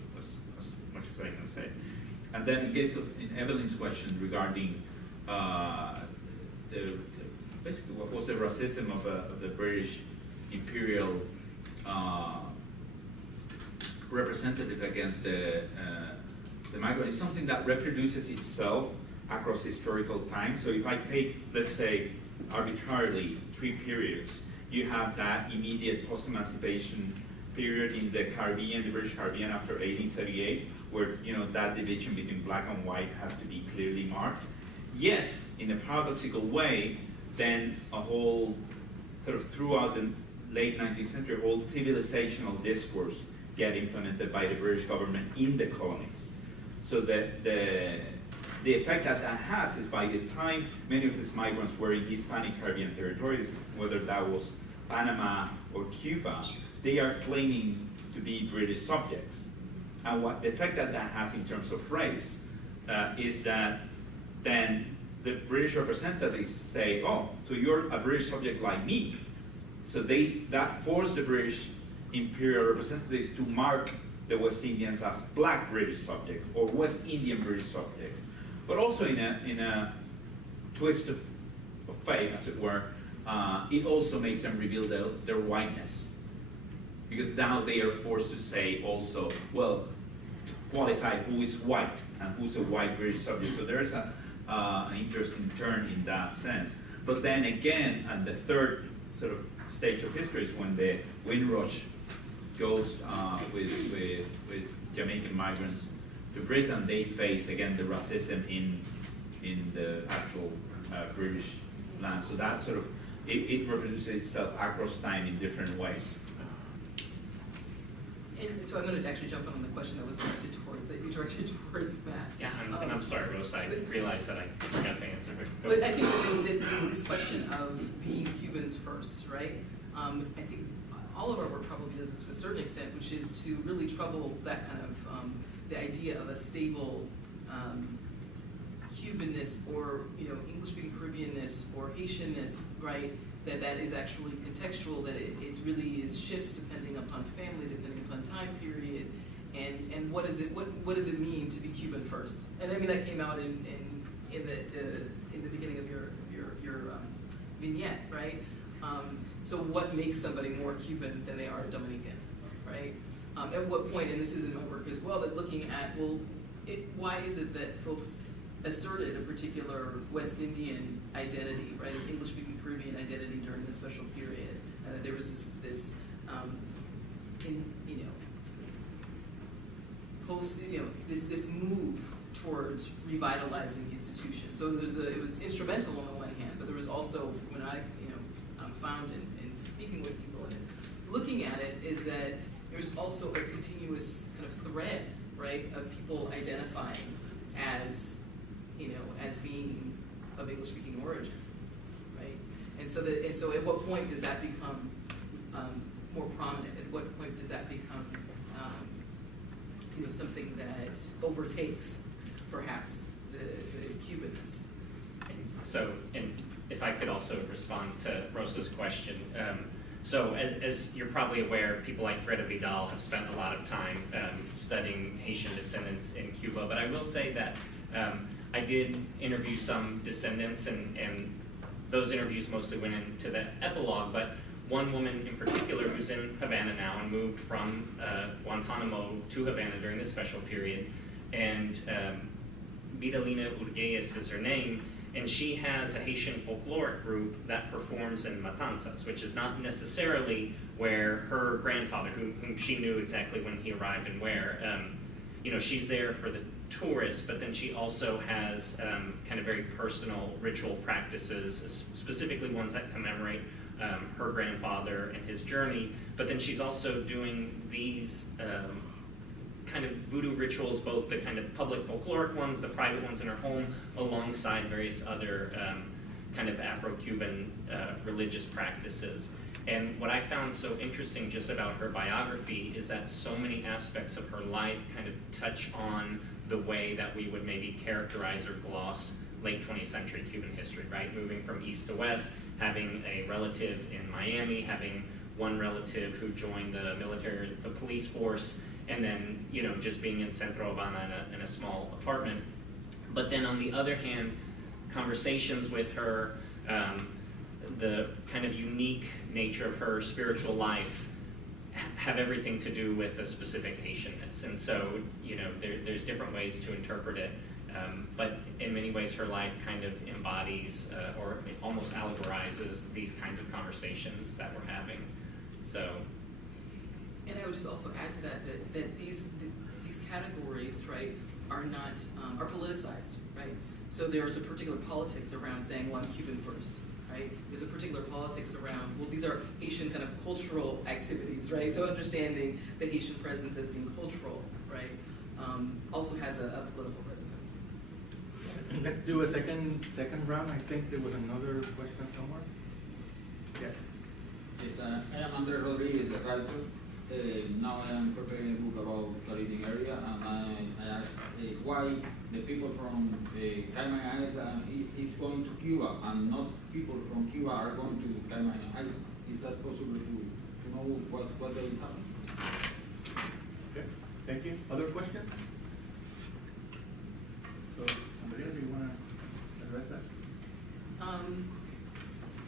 much as I can say. And then in case of Evelyn's question regarding basically what was the racism of the British imperial representative against the migrants, is something that reproduces itself across historical time. So if I take, let's say, arbitrarily 3 periods, you have that immediate post-emancipation period in the Caribbean, the British Caribbean after 1838, where that division between black and white has to be clearly marked. Yet, in a paradoxical way, then a whole sort of throughout the late 19th century, a whole civilizational discourse get implemented by the British government in the colonies. So that the effect that has is by the time many of these migrants were in Hispanic Caribbean territories, whether that was Panama or Cuba, they are claiming to be British subjects. And what the effect that has in terms of race is that then the British representatives say, oh, so you're a British subject like me. So that forced the British imperial representatives to mark the West Indians as black British subjects or West Indian British subjects, but also in a twist of fate, as it were, it also makes them reveal their whiteness, because now they are forced to say also, well, to qualify who is white and who's a white British subject. So there's an interesting turn in that sense. But then again, and the third sort of stage of history is when the Windrush goes with Jamaican migrants to Britain. They face again the racism in the actual British land. So that sort of it reproduces itself across time in different ways. And so I'm going to actually jump on the question that was directed towards Matt. Yeah, and I'm sorry, Rose, I realized that I forgot to answer her. But I think this question of being Cubans first, right? I think all of our work probably does this to a certain extent, which is to really trouble that kind of, the idea of a stable Cubanness or, English-speaking Caribbeanness or Haitianness, right? That is actually contextual, that it really is shifts depending upon family, depending upon time period, and what does it mean to be Cuban first? And I mean that came out in the beginning of your vignette, right? So what makes somebody more Cuban than they are Dominican, right? At what point, and this is in my work as well, that looking at, why is it that folks asserted a particular West Indian identity, right, an English-speaking Caribbean identity during this special period, and that there was this move towards revitalizing institutions. So it was instrumental on the one hand, but there was also, when I found in speaking with people and looking at it, is that there's also a continuous kind of thread, right, of people identifying as being of English-speaking origin, right? And so at what point does that become more prominent? At what point does that become something that overtakes perhaps the Cubanness. So, and if I could also respond to Rosa's question. So as you're probably aware, people like Freda Vidal have spent a lot of time studying Haitian descendants in Cuba, but I will say that I did interview some descendants, and those interviews mostly went into the epilogue, but one woman in particular who's in Havana now and moved from Guantanamo to Havana during this special period, and Vidalina Urguelles is her name, and she has a Haitian folkloric group that performs in Matanzas, which is not necessarily where her grandfather, whom she knew exactly when he arrived and where, she's there for the tourists, but then she also has kind of very personal ritual practices, specifically ones that commemorate her grandfather and his journey, but then she's also doing these kind of voodoo rituals, both the kind of public folkloric ones, the private ones in her home, alongside various other kind of Afro-Cuban religious practices. And what I found so interesting just about her biography is that so many aspects of her life kind of touch on the way that we would maybe characterize or gloss late 20th century Cuban history, right? Moving from east to west, having a relative in Miami, having one relative who joined the military, the police force, and then, just being in Centro Habana in a small apartment. But then on the other hand, conversations with her, the kind of unique nature of her spiritual life have everything to do with a specific Haitianness. And so, there's different ways to interpret it. But in many ways, her life kind of embodies or almost allegorizes these kinds of conversations that we're having. So. And I would just also add to that these categories, right, are not are politicized, right? So there is a particular politics around saying, well, I'm Cuban first, right? There's a particular politics around, well, these are Haitian kind of cultural activities, right? So understanding the Haitian presence as being cultural, right, also has a political resonance. Let's do a second round. I think there was another question somewhere. Yes. Yes, I am Andrea Rodriguez, the writer. Now I am preparing a book about Caribbean area, and I asked why the people from Cayman Islands is going to Cuba, and not people from Cuba are going to Cayman Islands. Is that possible to know what they happen? Okay, thank you. Other questions? So, Andrea, do you want to address that?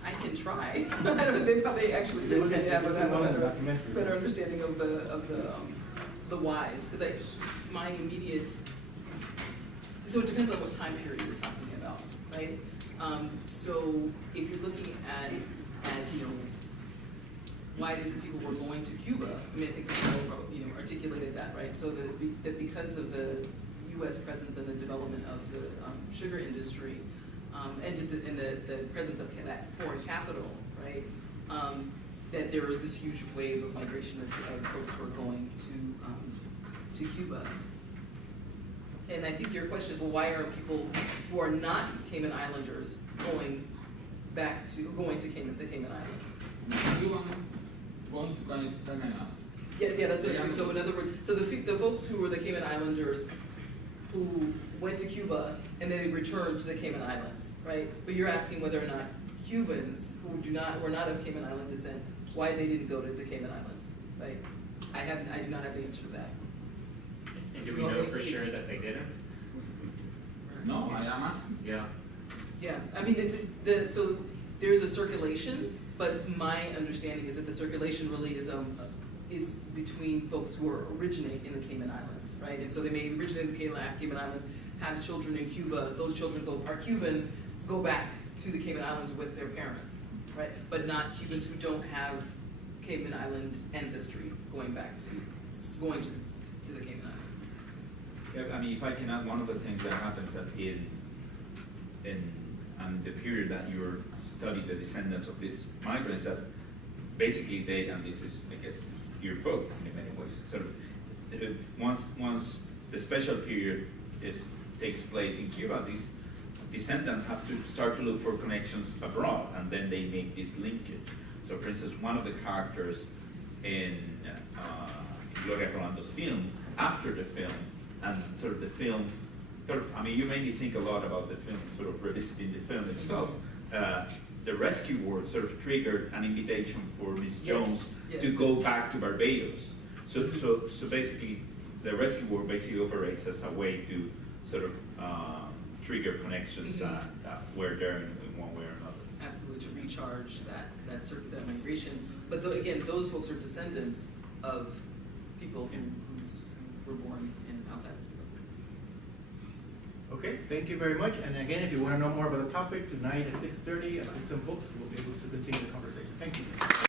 I can try. I don't know. They probably actually have a better understanding of the whys. Because my immediate, so it depends on what time period you're talking about, right? So if you're looking at why it is that people were going to Cuba, I mean, I think we articulated that, right? So that because of the U.S. presence and the development of the sugar industry. And just in the presence of that foreign capital, right? That there was this huge wave of migration of folks who are going to Cuba. And I think your question is, well, why are people who are not Cayman Islanders going to the Cayman Islands? Cuban going to Cayman Islands. Yeah, that's what I'm saying. So in other words, so the folks who were the Cayman Islanders who went to Cuba and then they returned to the Cayman Islands, right? But you're asking whether or not Cubans who were not of Cayman Island descent, why they didn't go to the Cayman Islands, right? I do not have the answer to that. And do we know for sure that they didn't? No, I am asking. Yeah. Yeah, I mean, so there's a circulation, but my understanding is that the circulation really is between folks who originate in the Cayman Islands, right? And so they may originate in the Cayman Islands, have children in Cuba, those children are Cuban, go back to the Cayman Islands with their parents, right? But not Cubans who don't have Cayman Island ancestry going to the Cayman Islands. Yeah, I mean, if I can add, one of the things that happens that in the period that you study the descendants of these migrants, that basically they, and this is, I guess, your book in many ways, sort of, once the special period takes place in Cuba, these descendants have to start to look for connections abroad, and then they make this linkage. So for instance, one of the characters in Gloria Rolando's film after the film, and sort of the film, I mean, you made me think a lot about the film, sort of revisiting the film itself. The rescue word sort of triggered an invitation for Ms. Jones to go back to Barbados. So basically, the rescue word basically operates as a way to sort of trigger connections that were there in one way or another. Absolutely, to recharge that migration. But again, those folks are descendants of people who were born outside of Cuba. Okay, thank you very much. And again, if you want to know more about the topic, tonight at 6:30, I think some folks will be able to continue the conversation.